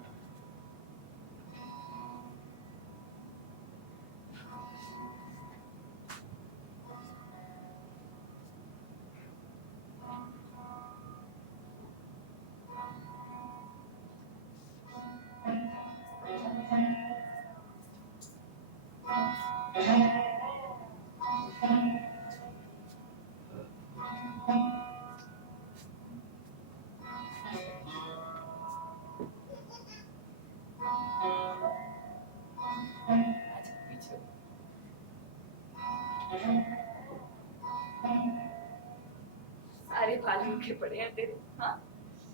सारे बाल मुखे पड़े हैं तेरे। हाँ,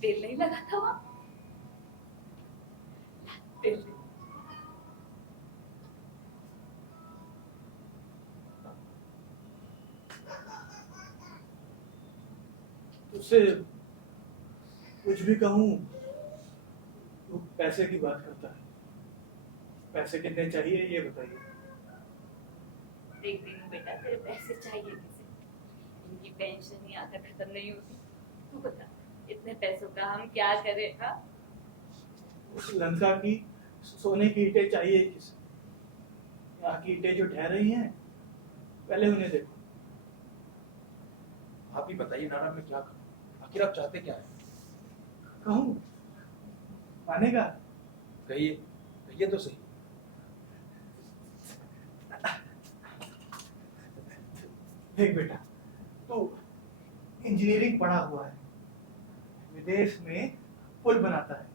तेल नहीं लगा था वहां? तेल दे। उससे कुछ भी कहूँ वो पैसे की बात करता है। पैसे कितने चाहिए ये बताइए। देख दीनू बेटा, तेरे पैसे चाहिए किसे? इनकी पेंशन ही आकर खत्म नहीं होती। तू बता, इतने पैसों का हम क्या करें? हाँ, उस लंका की सोने की ईंटें चाहिए किसे? यहाँ की ईंटें जो ढह रही हैं पहले उन्हें देखो। आप ही बताइए नाना, मैं क्या करूं? आखिर आप चाहते क्या है? कहूँ मानेगा? कहिए, कहिए तो सही। देख बेटा, तू इंजीनियरिंग पढ़ा हुआ है, विदेश में पुल बनाता है।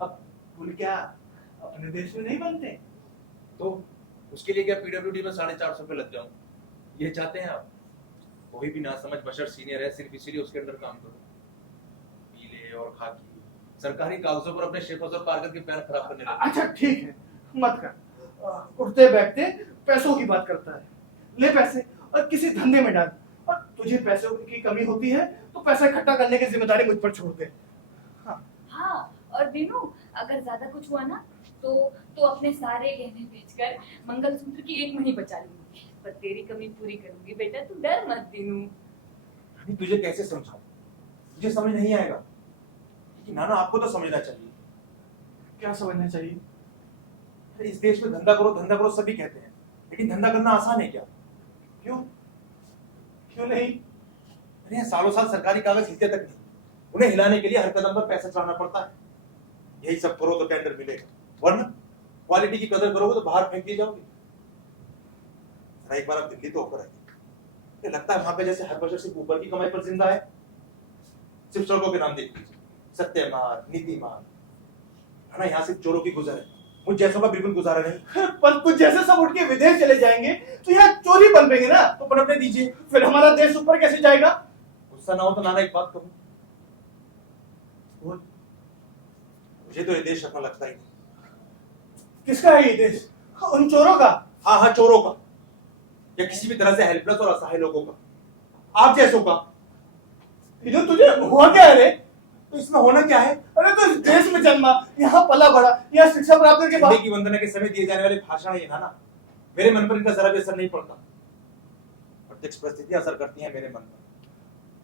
अब पुल क्या अपने देश में नहीं बनते? तो उसके लिए क्या पीडब्ल्यूडी में 450 रुपए लग जाऊं? ये चाहते हैं आप? कोई भी ना समझ बशर सीनियर है, सिर्फ इसीलिए उसके अंडर काम करो। पीले और खाकी सरकारी कागजों पर अपने शेफर्स और कारगर के पैर खराब करने लगे। अच्छा ठीक है, मत कर। उठते बैठते पैसों की बात करता है। ले पैसे और किसी धंधे में डाल, और तुझे पैसों की कमी होती है तो पैसा इकट्ठा करने की जिम्मेदारी मुझ पर छोड़ दे। हाँ, और दीनू अगर ज्यादा कुछ हुआ ना तो अपने सारे गहने बेचकर मंगलसूत्र की एक मनी बचा लूंगी, पर तेरी कमी पूरी करूंगी बेटा, तू डर मत दीनू। रानी, तुझे कैसे समझाऊं? मुझे समझ नहीं आएगा कि नाना आपको तो समझना चाहिए। क्या समझना चाहिए? अरे इस देश में धंधा करो सभी कहते हैं, लेकिन धंधा करना आसान है क्या? क्यों क्यों नहीं? अरे यहाँ सालों साल सरकारी कागज हिलते तक नहीं, उन्हें हिलाने के लिए हर कदम पर पैसा चलाना पड़ता है। यही सब करो तो टेंडर मिलेगा, वरना क्वालिटी की कदर करोगे तो बाहर फेंक दिए जाओगे। जरा एक बार आप दिल्ली तो होकर आइए, लगता है वहां पे जैसे हर बशर सिर्फ ऊपर की कमाई पर जिंदा है। सिर्फ सड़कों के नाम देख लीजिए, सत्यमान, नीतिमान। है ना, यहाँ सिर्फ चोरों की गुजर है, मुझ जैसों का बिल्कुल गुजारा नहीं। पर कुछ जैसे सब उठ के विदेश चले जाएंगे तो यहाँ चोरी पनपेंगे ना, तो पनपने दीजिए, फिर हमारा देश ऊपर कैसे जाएगा? गुस्सा ना हो तो नाना एक बात कहूं, बोल। मुझे तो ये देश अपना लगता ही नहीं। किसका है ये देश? उन चोरों का? हाँ हाँ, चोरों का, या किसी भी तरह से हेल्पलेस और असहाय लोगों का, आप जैसों का। ये तुझे हुआ क्या है रे? तो इसमें होना क्या है? अरे तो इस देश में जन्मा, यहाँ पला बड़ा, यहाँ शिक्षा प्राप्त करके हिंदी की वंदना के समय दिए जाने वाले भाषण ये था ना, मेरे मन पर इनका जरा भी असर नहीं पड़ता। प्रत्यक्ष परिस्थितियां असर करती हैं मेरे मन पर।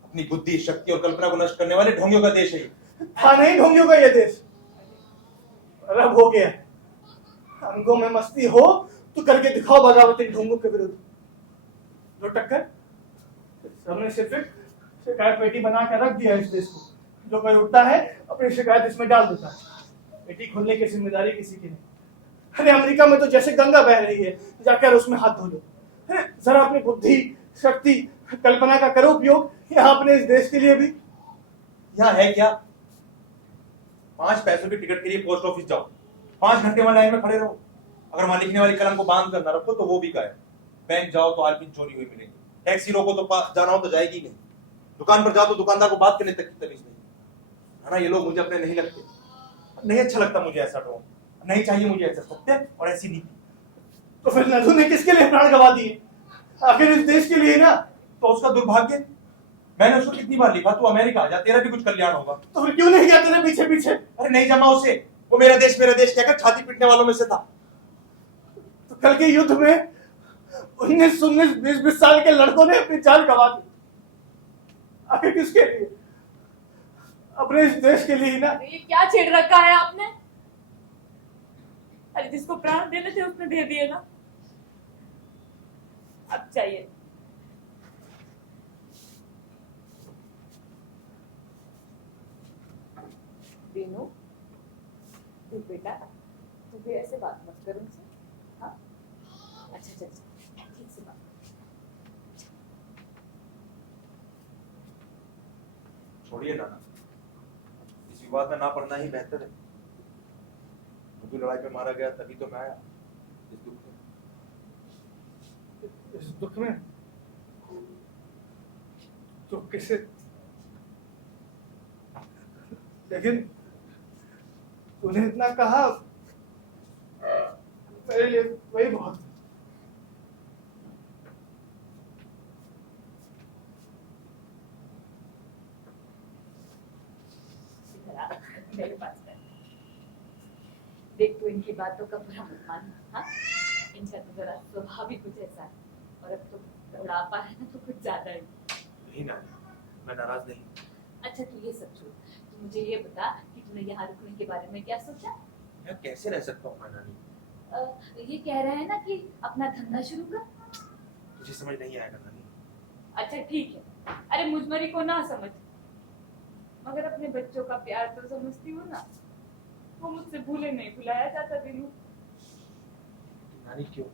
अपनी बुद्धि, शक्ति और कल्पना को नष्ट करने वाले ढोंगियों का देश है ये। था नहीं ढोंगियों का ये देश, अब हो गया। अंगों में मस्ती हो तो करके दिखाओ बगावत इन ढोंगों के विरुद्ध। जो टक्कर हमने सिर्फ एक शिकायत पेटी बना कर रख दिया इस देश को, जो कोई उठता है अपनी शिकायत इसमें डाल देता है। पेटी खोलने की जिम्मेदारी किसी की नहीं। अरे अमेरिका में तो जैसे गंगा बह रही है, जाकर उसमें हाथ धो लो। अरे जरा अपनी बुद्धि, शक्ति, कल्पना का करो उपयोग यहाँ अपने इस देश के लिए भी। यहाँ है क्या? 5 पैसों की टिकट के लिए पोस्ट ऑफिस जाओ, 5 घंटे वहां लाइन में खड़े रहो। अगर वहां लिखने वाली कलम को बांध कर न रखो तो वो भी गायब। बैंक जाओ तो आलपिन चोरी हुई मिलेगी। टैक्सी रोको तो जाना हो तो जाएगी नहीं। दुकान पर जाओ तो दुकानदार को बात करने तक की तमीज नहीं है ना। ये लोग मुझे अपने नहीं लगते, नहीं अच्छा लगता मुझे ऐसा ढोंग, नहीं चाहिए मुझे ऐसा सत्य और ऐसी नीति। तो फिर नजू ने किसके लिए प्राण गंवा दिए? आखिर इस देश के लिए ना। तो उसका दुर्भाग्य, मैंने उसको कितनी बार लिखा तू अमेरिका जा, तेरा भी कुछ कल्याण होगा। तो फिर क्यों नहीं गया तेरे पीछे पीछे? अरे नहीं जमा उसे, वो मेरा देश कहकर छाती पीटने वालों में से था। तो कल के युद्ध में 19, 20 साल के लड़कों ने अपनी जान गंवा दी। आखिर किसके लिए? अपने इस देश के लिए ना। ये क्या छेड़ रखा है आपने? अरे जिसको प्राण देने थे उसने दे दिए ना, अब चाहिए। दीनू, तू बेटा, तू भी ऐसे बात मत कर उनसे। हाँ, अच्छा अच्छा अच्छा, ठीक से बात। छोड़िए नाना, इस विवाद में ना पड़ना ही बेहतर है। मधु लड़ाई में मारा गया तभी तो मैं आया इस दुख में। इस दुख में तो किसे, लेकिन तूने इतना कहा मेरे लिए वही बहुत। मेरे पास कर। देख तू इनकी बातों का बुरा मत मान। हाँ, इनका तो जरा स्वभाव भी कुछ ऐसा है, और अब तो बुढ़ापा है ना तो कुछ ज्यादा ही। नहीं नानी, मैं नाराज नहीं। अच्छा तू ये सब छोड़, तू मुझे ये बता कि तूने यहाँ रुकने के बारे में क्या सोचा? मैं कैसे रह सकता हूँ मैं नानी? ये कह रहा है ना कि अपना धंधा शुरू कर। तुझे समझ नहीं आएगा नानी। अच्छा ठीक है, अरे मुझमरी को ना समझ, मगर अपने बच्चों का प्यार तो समझती हो ना। वो मुझसे भूले नहीं भुलाया जाता दिनू। नानी क्यों?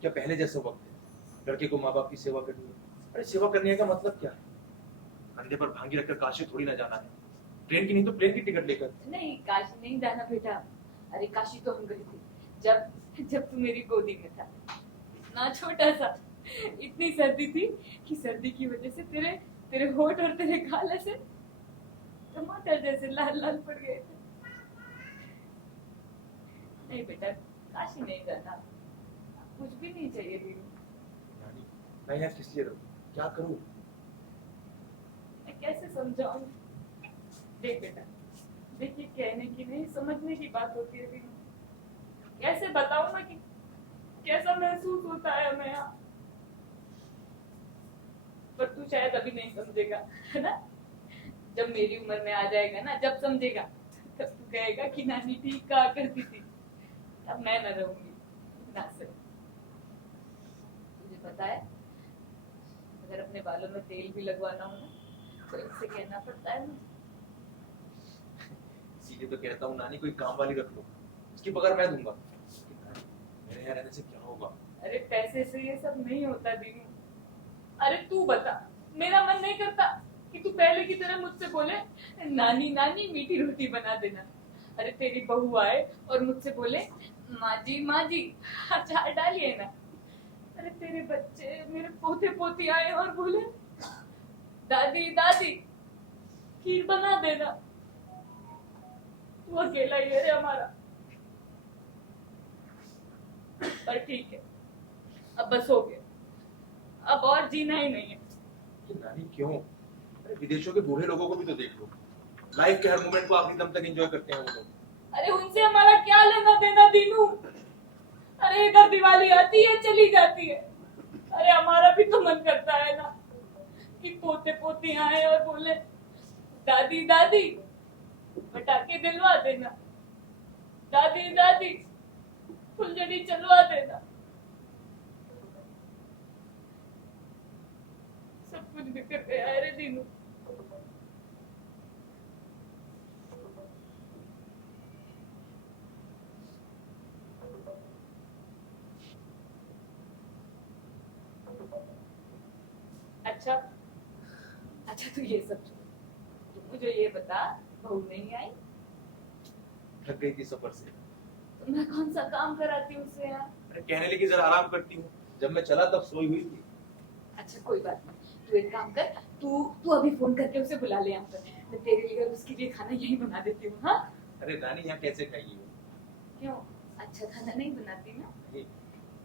क्या पहले जैसे वक्त है लड़के को माँ बाप की सेवा करनी है? अरे सेवा करने का मतलब क्या है? कंधे पर भांगी रखकर काशी थोड़ी ना जाना है, ट्रेन की नहीं तो प्लेन की टिकट लेकर। नहीं काशी नहीं जाना बेटा। अरे काशी तो हम गए थे जब तू मेरी गोदी में था, इतना छोटा सा, इतनी सर्दी थी कि सर्दी की वजह से तेरे होठ और तेरे गाल ऐसे टमाटर जैसे लाल लाल पड़ गए थे। नहीं बेटा, काशी नहीं जाना, कुछ भी नहीं चाहिए दीदी। नानी, मैं यहाँ किस लिए रहूं? क्या करूं? मैं कैसे समझाऊं? देख बेटा, देखिए कहने की नहीं समझने की बात होती है दीदी। कैसे बताऊं मैं कि कैसा महसूस होता है हमें यहाँ, पर तू शायद अभी नहीं समझेगा, है ना? जब मेरी उम्र में आ जाएगा ना, जब समझेगा, तब तू कहेगा कि नानी ठीक कहा करती थी। अब मैं न रहूंगी ना से। तुझे पता है, अगर अपने बालों में तेल भी लगवाना हो ना तो इससे कहना पड़ता है मुझे। इसीलिए तो कहता हूँ नानी कोई काम वाली रख लो, उसकी पगार मैं दूंगा। मेरे यहाँ रहने से क्या होगा? अरे पैसे से ये सब नहीं होता दीदी। अरे तू बता, मेरा मन नहीं करता कि तू पहले की तरह मुझसे बोले नानी नानी मीठी रोटी बना देना। अरे तेरी बहू आए और मुझसे बोले माँ जी अचार डालिए ना। अरे तेरे बच्चे, मेरे पोते पोती आए और बोले दादी दादी खीर बना देना। तू अकेला ही है रे हमारा। पर ठीक है, अब बस हो गया, अब और जीना ही नहीं है। ये नानी क्यों? अरे विदेशों के बूढ़े लोगों को भी तो देख लो, लाइफ के हर मोमेंट को आखिरी दम तक एंजॉय करते हैं वो लोग। अरे उनसे हमारा क्या लेना देना दीनू? अरे इधर दिवाली आती है चली जाती है, अरे हमारा भी तो मन करता है ना कि पोते पोती आए और बोले दादी दादी पटाखे दिलवा देना, दादी दादी फुलझड़ी चलवा देना। सब कुछ बिखर गया है रे दीनू। अच्छा अच्छा, तू ये सब छोड़, तू मुझे ये बता, बहू नहीं आई? थक गई थी सफर से। तो मैं कौन सा काम कराती हूँ उसे यार? अरे कहने लगी जरा आराम करती हूँ, जब मैं चला तब सोई हुई थी। अच्छा कोई बात नहीं, तू एक काम कर, तू तू अभी फोन करके उसे बुला ले यहाँ पर, मैं तेरे लिए और उसके लिए खाना यही बना देती हूँ। हाँ अरे नानी यहाँ कैसे खाएगी वो? क्यों, अच्छा खाना नहीं बनाती ना? नहीं,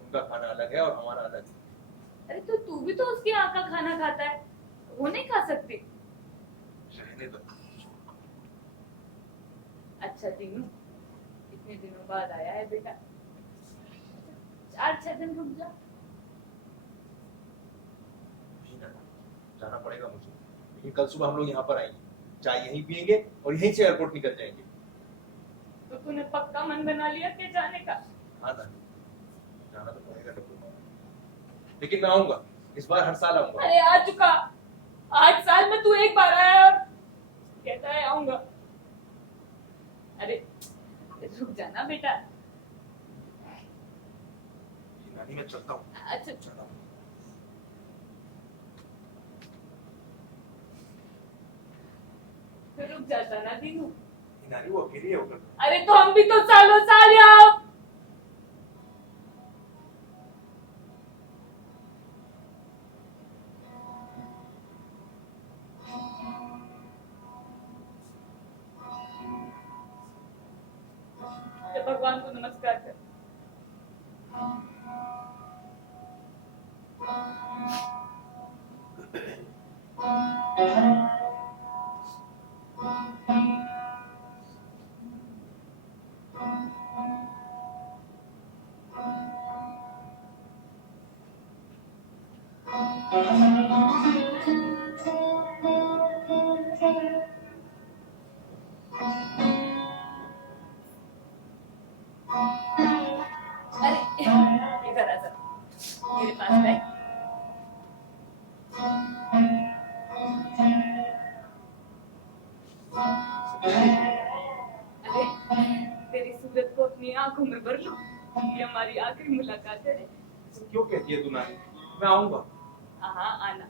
उनका खाना अलग है और हमारा अलग है। अरे तो तू भी तो उसके यहाँ का खाना खाता है, वो नहीं खा सकती? रहने दो। अच्छा दीनू, इतने दिनों बाद आया है बेटा, 4-6 दिन रुक जा। नहीं ना, जाना पड़ेगा मुझे, लेकिन कल सुबह हम लोग यहाँ पर आएंगे, चाय यहीं पियेंगे और यहीं से एयरपोर्ट निकल जाएंगे। तो तूने पक्का मन बना लिया क्या जाने का? हाँ ना, जाना तो पड़ेगा लेकिन मैं आऊंगा, इस बार हर साल आऊंगा। अरे आ चुका, 8 साल में तू एक बार आया और कहता है आऊंगा। अरे रुक जाना बेटा। नानी मैं चलता हूँ। अच्छा चला हूँ। फिर रुक जाता ना दीनू। नानी वो अकेली है होकर। अरे तो हम भी तो सालों साल यहाँ। भगवान को नमस्कार कर। इधर आ जा, मेरे पास बैठ। अरे तेरी सूरत को अपनी आंखों में भर लो, ये हमारी आखिरी मुलाकात है रे। क्यों कहती है तू नानी? मैं आऊंगा। हाँ आना,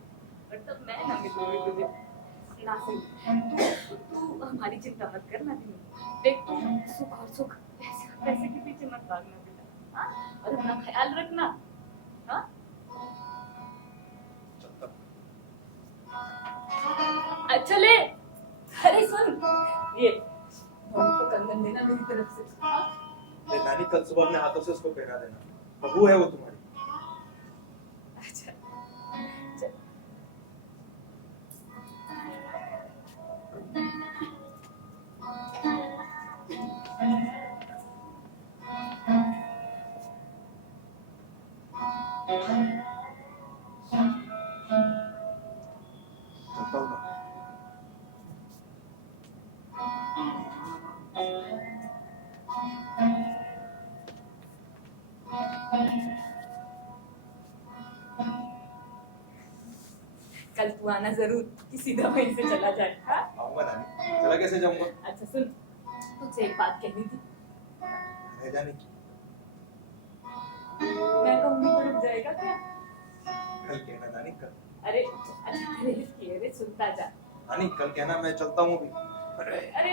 पर तब मैं ना मिलूंगी तुझे। नासिर, तू हमारी चिंता मत करना दीनू। देख तू सुख और सुख पैसे के पीछे मत भागना बेटा, हाँ? और अपना ख्याल रखना, हाँ? अच्छा ले, अरे सुन, ये को कंगन देना मेरी तरफ से, हाँ? अरे नानी कल सुबह अपने हाथों से उसको पहना देना, बहू है वो तुम्हारी। अच्छा चल। चलता हूँ ना। कल तू आना जरूर, कि सीधा वहीं से चला जाए, हाँ? आऊंगा नानी, चला कैसे जाऊंगा? अच्छा सुन, तुझसे एक बात कहनी थी। रह जाने की। मैं कहूँगी तो रुक जाएगा क्या? कल कहना नानी, कल। अरे अच्छा तेरे हित रे, सुनता जा। नानी कल कहना, मैं चलता हूँ अभी। अरे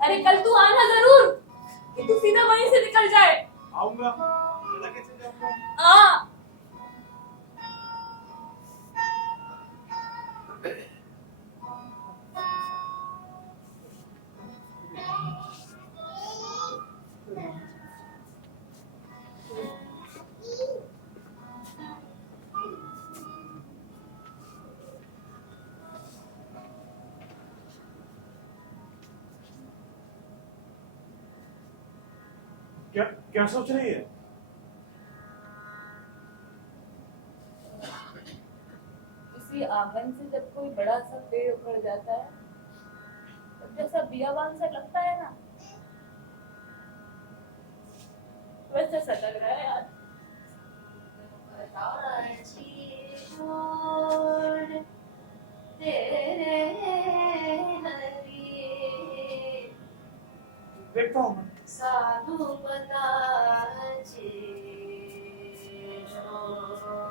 अरे कल तू आना जरूर, कि तू सीधा वहीं से निकल जाए। आऊंगा, चला कैसे जाऊंगा? हाँ। क्या क्या सोच रही है? किसी आंगन से जब कोई बड़ा सा पेड़ उखड़ जाता है तब जैसा बियाबान सा लगता है ना, वैसा सा लग रहा है यार। देखता हूँ मैं।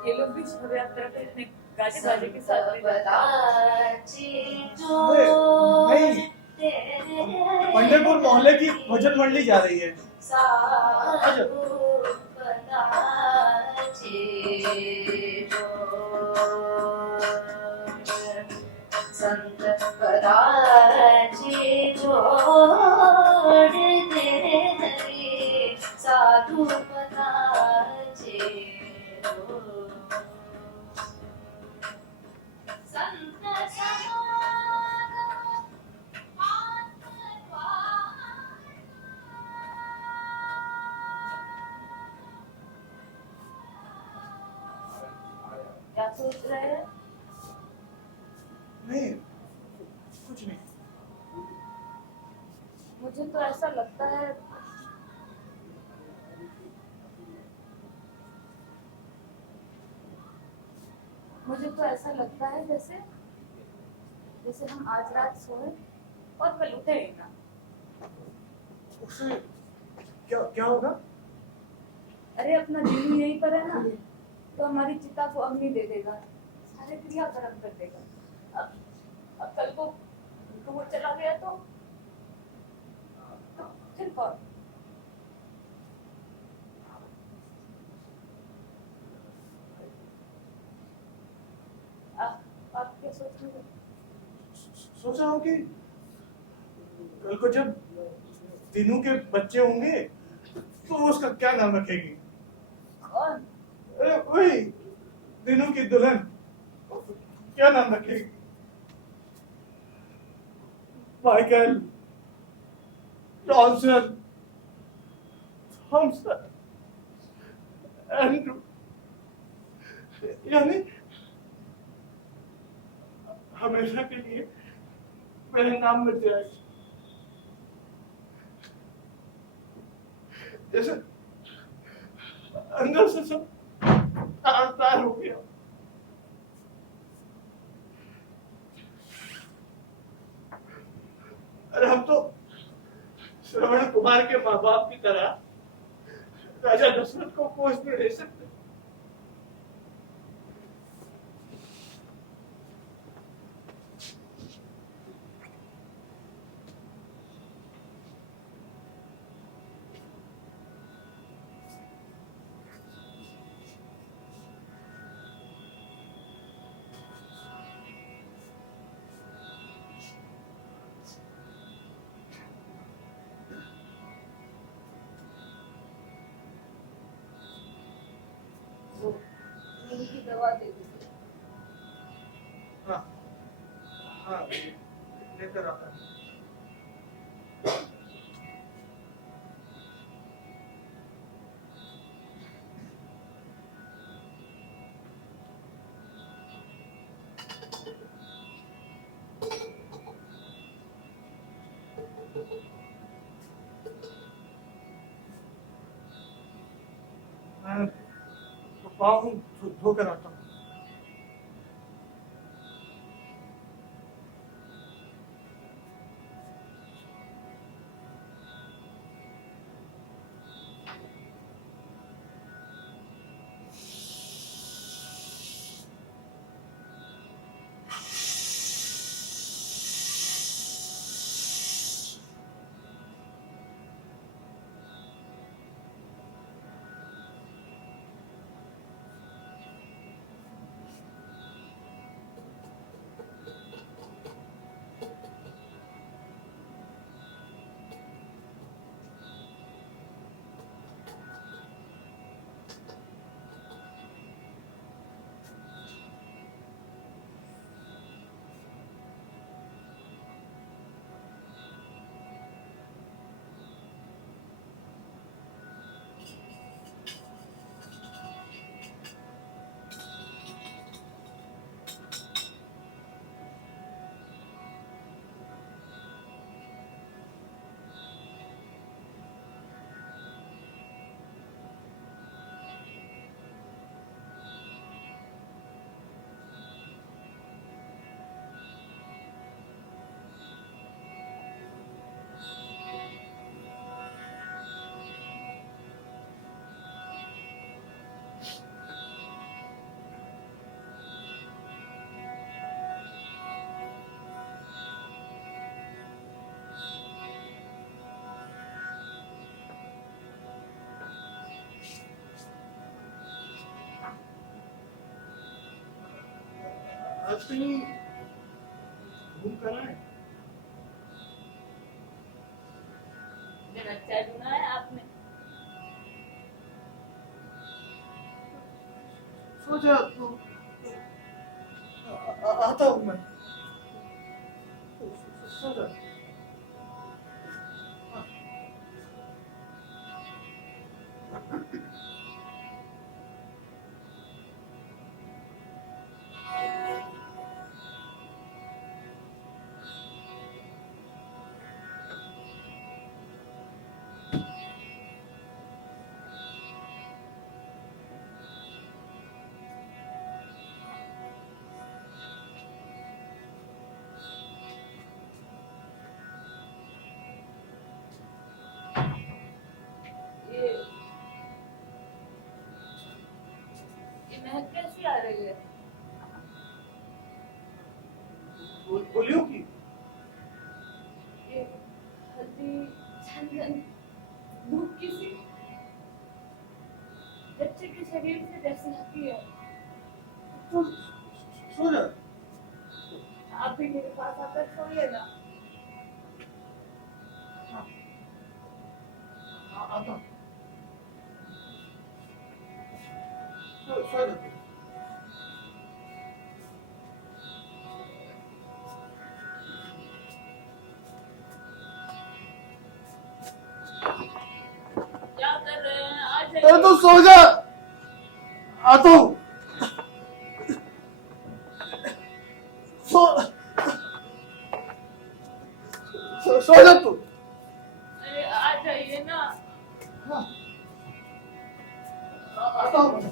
ये लोग भी शोभा यात्रा पे इतने गाजे बाजे के साथ ले जाते नहीं, पंढरपुर मोहल्ले की भजन मंडली जा रही है। संत पराजी जोड़ दे हरि साधु पराजी संत क्या सोच रहे हैं? नहीं, कुछ नहीं। मुझे तो ऐसा लगता है जैसे जैसे हम आज रात सोए और कल उठे ही ना। उससे क्या क्या होगा? अरे अपना दिन यहीं पर है ना, तो हमारी चिता को अग्नि दे देगा, सारे क्रियाकर्म कर देगा। अब कल को दूर चला गया तो फिर कौन? आप क्या सोच रहे हो? सोच रहा हूँ कि कल को जब तीनों के बच्चे होंगे तो उसका क्या नाम रखेगी? कौन? अरे वही तीनों की दुल्हन, क्या नाम रखेगी? माइकल, जॉनसन, थॉमसन, एंड्रू, यानी हमेशा के लिए मेरे नाम मिट जाएगा। जैसे अंदर से सब तार तार हो गया। अरे हम तो श्रवण कुमार के माँ बाप की तरह राजा दशरथ को कोस भी नहीं सकते। नींद की दवा दे दीजिए। हाँ हाँ, लेकर आता हूँ। मैं पाँव धोकर आता हूँ। आज कहीं घूम कर आए? दिन अच्छा ढूंढा है आपने। सोचा तो आता हूँ मैं। सोचा ये महक कैसी आ रही है? बोलियो की ये हल्दी चंदन धूप किसी बच्चे के शरीर से जैसी आती है। सो जा। आप भी मेरे पास आकर सोइए ना। आता हूँ। सो जा। क्या कर रहे हैं? आ अरे जाइए। तो सो जा। आता हूँ। सो जा तू। अरे आ जाइए ना। आता हूँ मैं।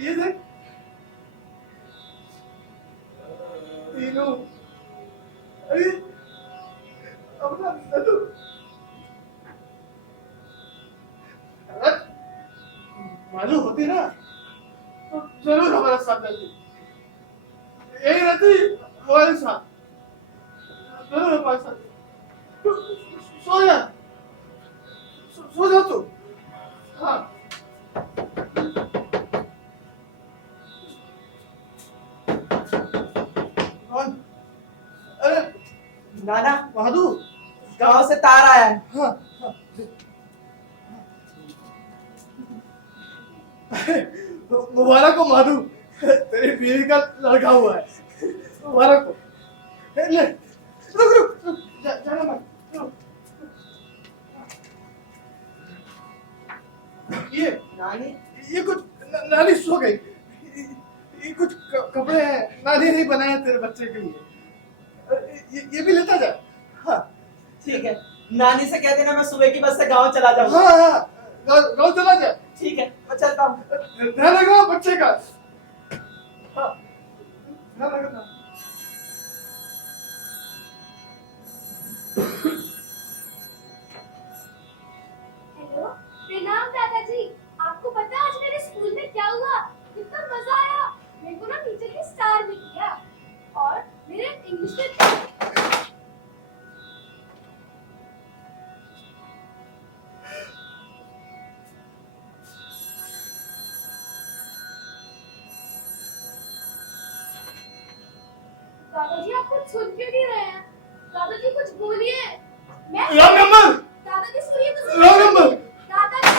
ये देख। तीनों। अरे अपना नटू। अरे मालूम होती ना तो जरूर हमारे साथ रहती। यही रहती हमारे साथ। जरूर हमारे साथ। तू सो जा। सो जा तू। हाँ। कौन? अरे नाना बहादुर। गांव से तार आया है। हाँ। मुबारक हो माधु, तेरी बीवी का लड़का हुआ है। मुबारक हो। ले रुक रुक रुक, जाना मत। रुक। ये नानी ये कुछ नानी सो गई। ये कुछ कपड़े हैं, नानी नहीं बनाए तेरे बच्चे के लिए। ये भी लेता जा। हाँ ठीक है, नानी से कह देना मैं सुबह की बस से गांव चला जाऊंगा। हाँ हाँ, गाँव चला जा। ठीक है, मैं चलता हूँ। ध्यान रखना बच्चे का। हाँ, ध्यान रखना। हेलो, प्रणाम दादाजी। आपको पता है आज मेरे स्कूल में क्या हुआ? कितना मजा आया। मेरे को ना टीचर ने स्टार भी किया और मेरे इंग्लिश में दादाजी आप कुछ सुन क्यों नहीं रहे हैं? दादाजी कुछ बोलिए। मैं रॉन्ग नंबर। दादाजी सुनिए तो रॉन्ग नंबर। दादाजी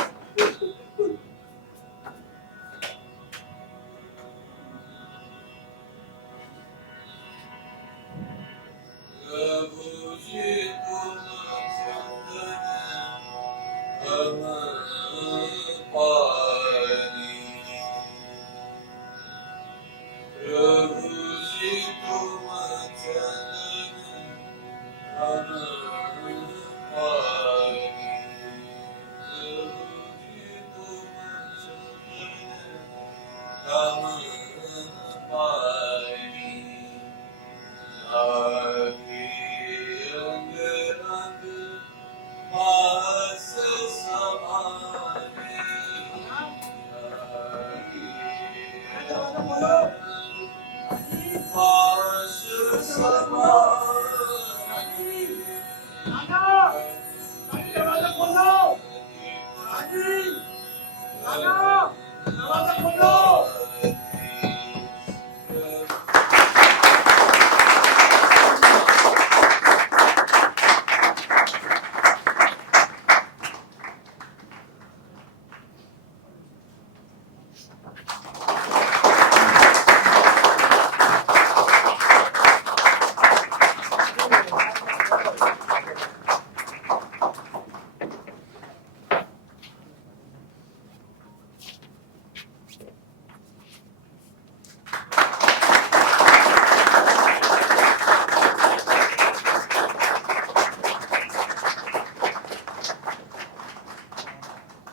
दरवाजा खोलो।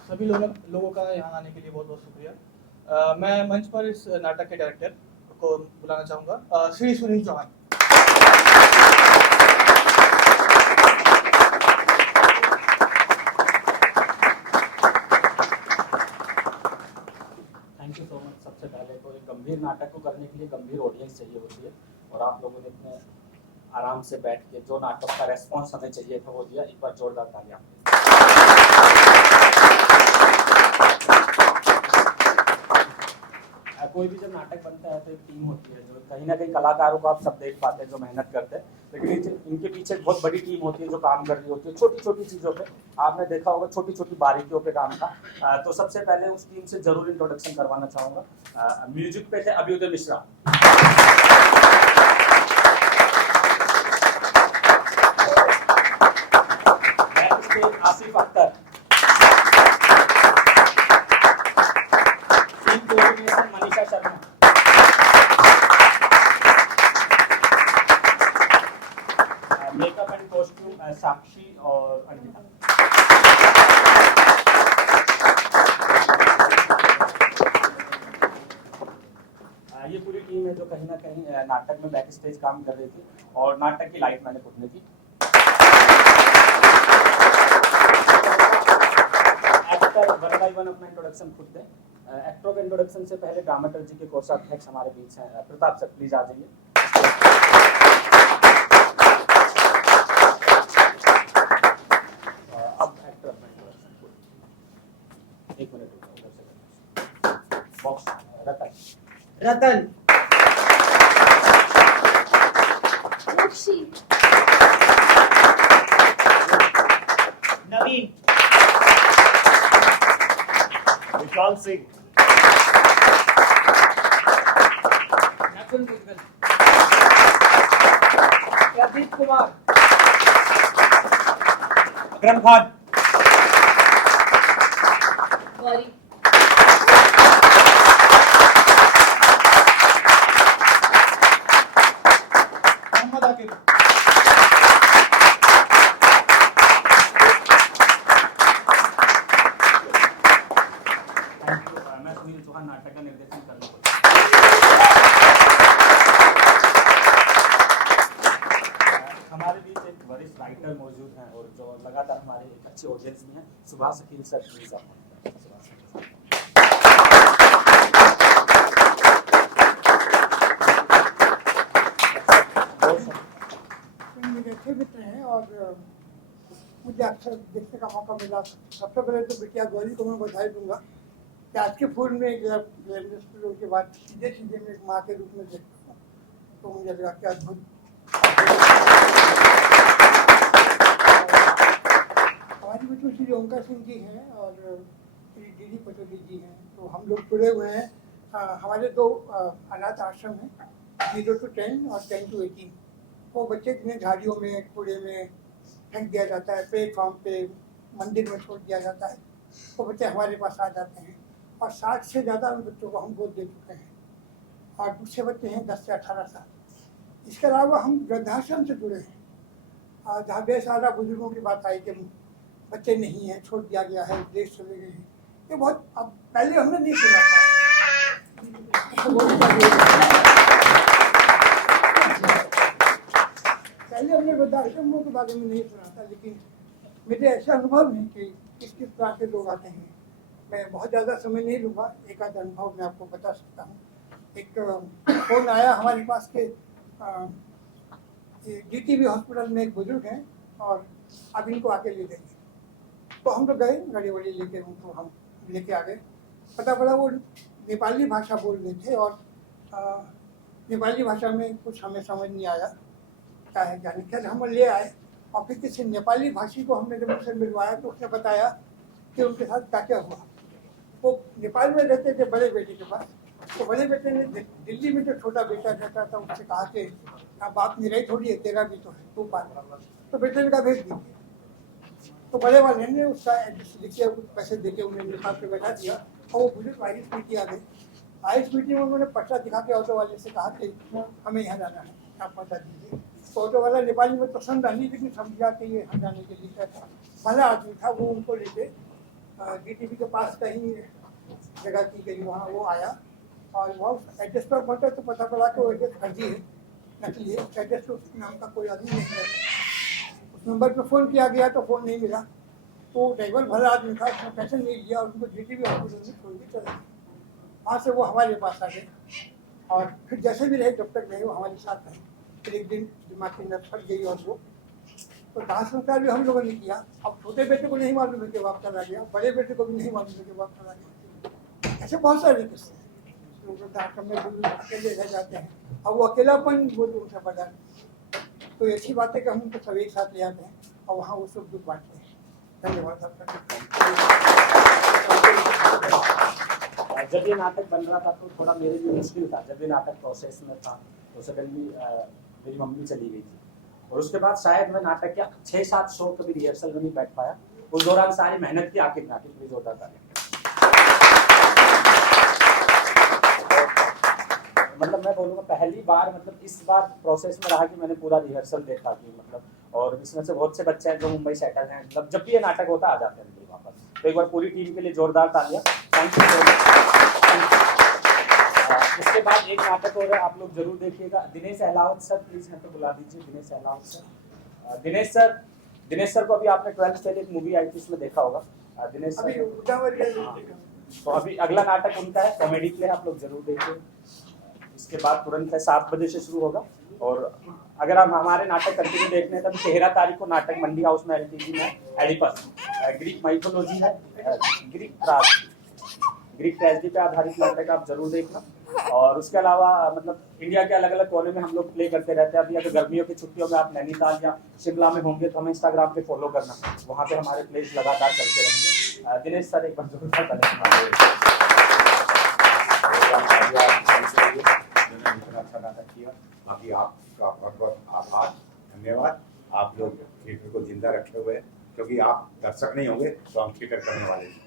सभी लोगों का यहाँ आने के लिए बहुत बहुत शुक्रिया। मैं मंच पर इस नाटक के डायरेक्टर को बुलाना चाहूँगा, Shri Sunil Chauhan. Thank you so much. सबसे पहले तो एक गंभीर नाटक को करने के लिए गंभीर ऑडियंस चाहिए होती है, और आप लोगों ने इतने आराम से बैठ के जो नाटक का रेस्पॉन्स हमें चाहिए था वो दिया। एक बार जोरदार तालियां। कोई भी जब नाटक बनता है तो एक टीम होती है, जो कहीं ना कहीं कलाकारों को आप सब देख पाते हैं जो मेहनत करते हैं, लेकिन इनके पीछे बहुत बड़ी टीम होती है जो काम कर रही होती है छोटी छोटी चीज़ों पे। आपने देखा होगा छोटी छोटी बारीकियों पे काम था। तो सबसे पहले उस टीम से जरूर इंट्रोडक्शन करवाना चाहूँगा। म्यूजिक पे थे Abhyuday Mishra, Asif Akhtar, coordination Manisha Sharma, makeup and costume Sakshi और अंकिता। ये पूरी टीम है जो कहीं ना कहीं नाटक में बैक स्टेज काम कर रही थी, और नाटक की लाइट मैंने खुद ने की। एक्टर वन बाय वन अपना इंट्रोडक्शन खुद दें। एक्टरों के इंट्रोडक्शन से पहले ड्रामाटर्जी के कोषाध्यक्ष हमारे बीच हैं, प्रताप सर प्लीज आ जाइए। अब एक्टर अपना इंट्रोडक्शन खुद। एक मिनट उधर से बॉक्स। रतन, लक्ष्मी, नवीन, विशाल सिंह, प्रदीप कुमार, अकरम खान, गौरी, मोहम्मद आकिब, मैं सुनील चौहान नाटक का निर्देशन करने को। हमारे बीच एक वरिष्ठ राइटर मौजूद हैं और जो लगातार हमारे एक अच्छे ऑडियंस में हैं, सुभाष अखिल सर प्लीज आप। मेरे अच्छे मित्र हैं और मुझे अक्सर देखने का मौका मिला। सबसे पहले तो बिटिया गौरी को मैं बधाई दूंगा कि आज के फूल में ग्लैमरस फिल्म के बाद सीधे सीधे मैं एक माँ के रूप में देखता हूँ, तो मुझे लगा कि अद्भुत। हमारी बच्चों श्री ओंकार सिंह जी हैं और श्री डीडी पटोली जी हैं, तो हम लोग जुड़े हुए हैं। हमारे दो अनाथ आश्रम हैं, 0 to 10 और 10 to 18। वो बच्चे जिन्हें झाड़ियों में कूड़े में फेंक दिया जाता है, प्लेटफॉर्म पे मंदिर में छोड़ दिया जाता है, वो बच्चे हमारे पास आ जाते हैं और 60 से ज़्यादा उन बच्चों को हम गोद दे चुके हैं और दूसरे बच्चे हैं 10 से 18 साल। इसके अलावा हम वृद्धाश्रम से जुड़े हैं, जहाँ बेसहारा बुजुर्गों की बात आई कि बच्चे नहीं हैं, छोड़ दिया गया है, देश चले गए हैं। ये बहुत अब पहले हमने नहीं सुना था। पहले हमने वृद्धाश्रमों के बारे में नहीं सुना था, लेकिन मेरे ऐसे अनुभव हैं कि किस किस तरह के लोग आते हैं। मैं बहुत ज़्यादा समय नहीं लूँगा, एक आध अनुभव मैं आपको बता सकता हूँ। एक फ़ोन आया हमारे पास के DTV हॉस्पिटल में एक बुजुर्ग हैं और अब इनको आके ले लेंगे। तो हम लोग गए, गाड़ी वाड़ी लेके उनको हम लेके आ गए पता पड़ा वो नेपाली भाषा बोल रहे थे और नेपाली भाषा में कुछ हमें समझ नहीं आया क्या है क्या नहीं। खैर हम ले आए और फिर किसी नेपाली भाषी को हमने जब उससे मिलवाया तो उसने बताया कि उनके साथ क्या क्या हुआ। वो नेपाल में रहते थे बड़े बेटे के पास, तो बड़े बेटे ने दिल्ली में जो छोटा बेटा रहता था उससे कहा कि बाप मेरा ही थोड़ी है, तेरा भी तो है, तू पाल। तो बेटे ने कहा भेज दीजिए। तो बड़े वाले ने उसका एड्रेस लिख के पैसे देके उन्हें नेपाल पे बैठा दिया और वो बुजुर्ग ISBT आ गए। ISBT में उन्होंने पर्चा दिखा के ऑटो वाले से कहा कि हमें यहाँ जाना है, आप पहुँचा दीजिए। तो ऑटो वाला नेपाली में तो समझा नहीं, लेकिन समझा कि ये हम जाने के लिए क्या था। भला आदमी था, वो उनको लेके DTV के पास कहीं जगह की गई, वहाँ वो आया और वहाँ एड्रेस पर पहुँचा तो पता चला कि वो एड्रेस फर्जी है, नकली है। उस एड्रेस पर उस नाम का कोई आदमी नहीं रहता। उस नंबर पर फ़ोन किया गया तो फ़ोन नहीं मिला। तो ड्राइवर भला आदमी था, उसने पैसे नहीं लिया और उनको DTV हॉस्पिटल में छोड़ के चला गया। वहाँ से वो हमारे पास आ गए और फिर जैसे भी रहे, जब तक रहे वो हमारे साथ रहे। फिर एक दिन दिमाग की नस फट गई और वो तो दाह संस्कार भी हम लोगों ने किया। अब छोटे बेटे को नहीं मालूम है कि बाप चला गया, बड़े बेटे को भी नहीं मालूम है कि बाप चला गया। ऐसे बहुत सारे किस्से हैं। लोग आश्रम में बुजुर्ग अकेले रह जाते हैं और वो अकेलापन वो तो उनसे बड़ा। तो अच्छी बात है कि हम उनको सब एक साथ ले आते हैं और वहाँ वो सब दुख बांटते हैं। धन्यवाद आपका। जब ये नाटक बन रहा था तो थोड़ा मेरे लिए मुश्किल था। जब ये नाटक प्रोसेस में था तो सडनली मेरी मम्मी चली गई थी और उसके बाद शायद मैं नाटक क्या 6-7 शो कभी रिहर्सल में नहीं बैठ पाया। उस दौरान सारी मेहनत की, आखिर नाटक भी जोरदार था। मतलब मैं बोलूँगा पहली बार, मतलब इस बार प्रोसेस में रहा कि मैंने पूरा रिहर्सल देखा कि मतलब, और इसमें से बहुत से बच्चे हैं जो मुंबई सेटल हैं, मतलब जब भी ये नाटक होता आ जाते हैं वापस। तो एक बार पूरी टीम के लिए जोरदार तालियां। Thank you. इसके बाद एक नाटक और है, आप लोग जरूर देखिएगा। दिनेश अहलावत सर प्लीज यहाँ पे बुला दीजिए। दिनेश अहलावत सर। दिनेश सर को अभी आपने 12th फेल एक मूवी आई थी उसमें देखा होगा। दिनेश सर तो अभी अगला नाटक उनका है, कॉमेडी प्ले, आप लोग जरूर देखिए। इसके बाद तुरंत है 7 बजे से शुरू होगा। और अगर आप हमारे नाटक कंटिन्यू देखने हैं तो 13 तारीख को नाटक मंडी हाउस में LTG में एडिपस ग्रीक माइथोलॉजी है, ग्रीक ट्रेजेडी पे आधारित नाटक आप जरूर देखना। और उसके अलावा मतलब इंडिया के अलग अलग कोने में हम लोग प्ले करते रहते हैं। अभी अगर गर्मियों की छुट्टियों में आप नैनीताल या शिमला में होंगे तो हमें इंस्टाग्राम पे फॉलो करना, वहाँ पे हमारे प्लेस लगातार चलते रहेंगे। दिनेश सर एक बार जोरदार अच्छा नाटक किया। बाकी आपका बहुत बहुत आभार, धन्यवाद। आप लोग थिएटर को जिंदा रखे हुए, क्योंकि आप दर्शक नहीं होंगे तो हम थिएटर करने वाले हैं।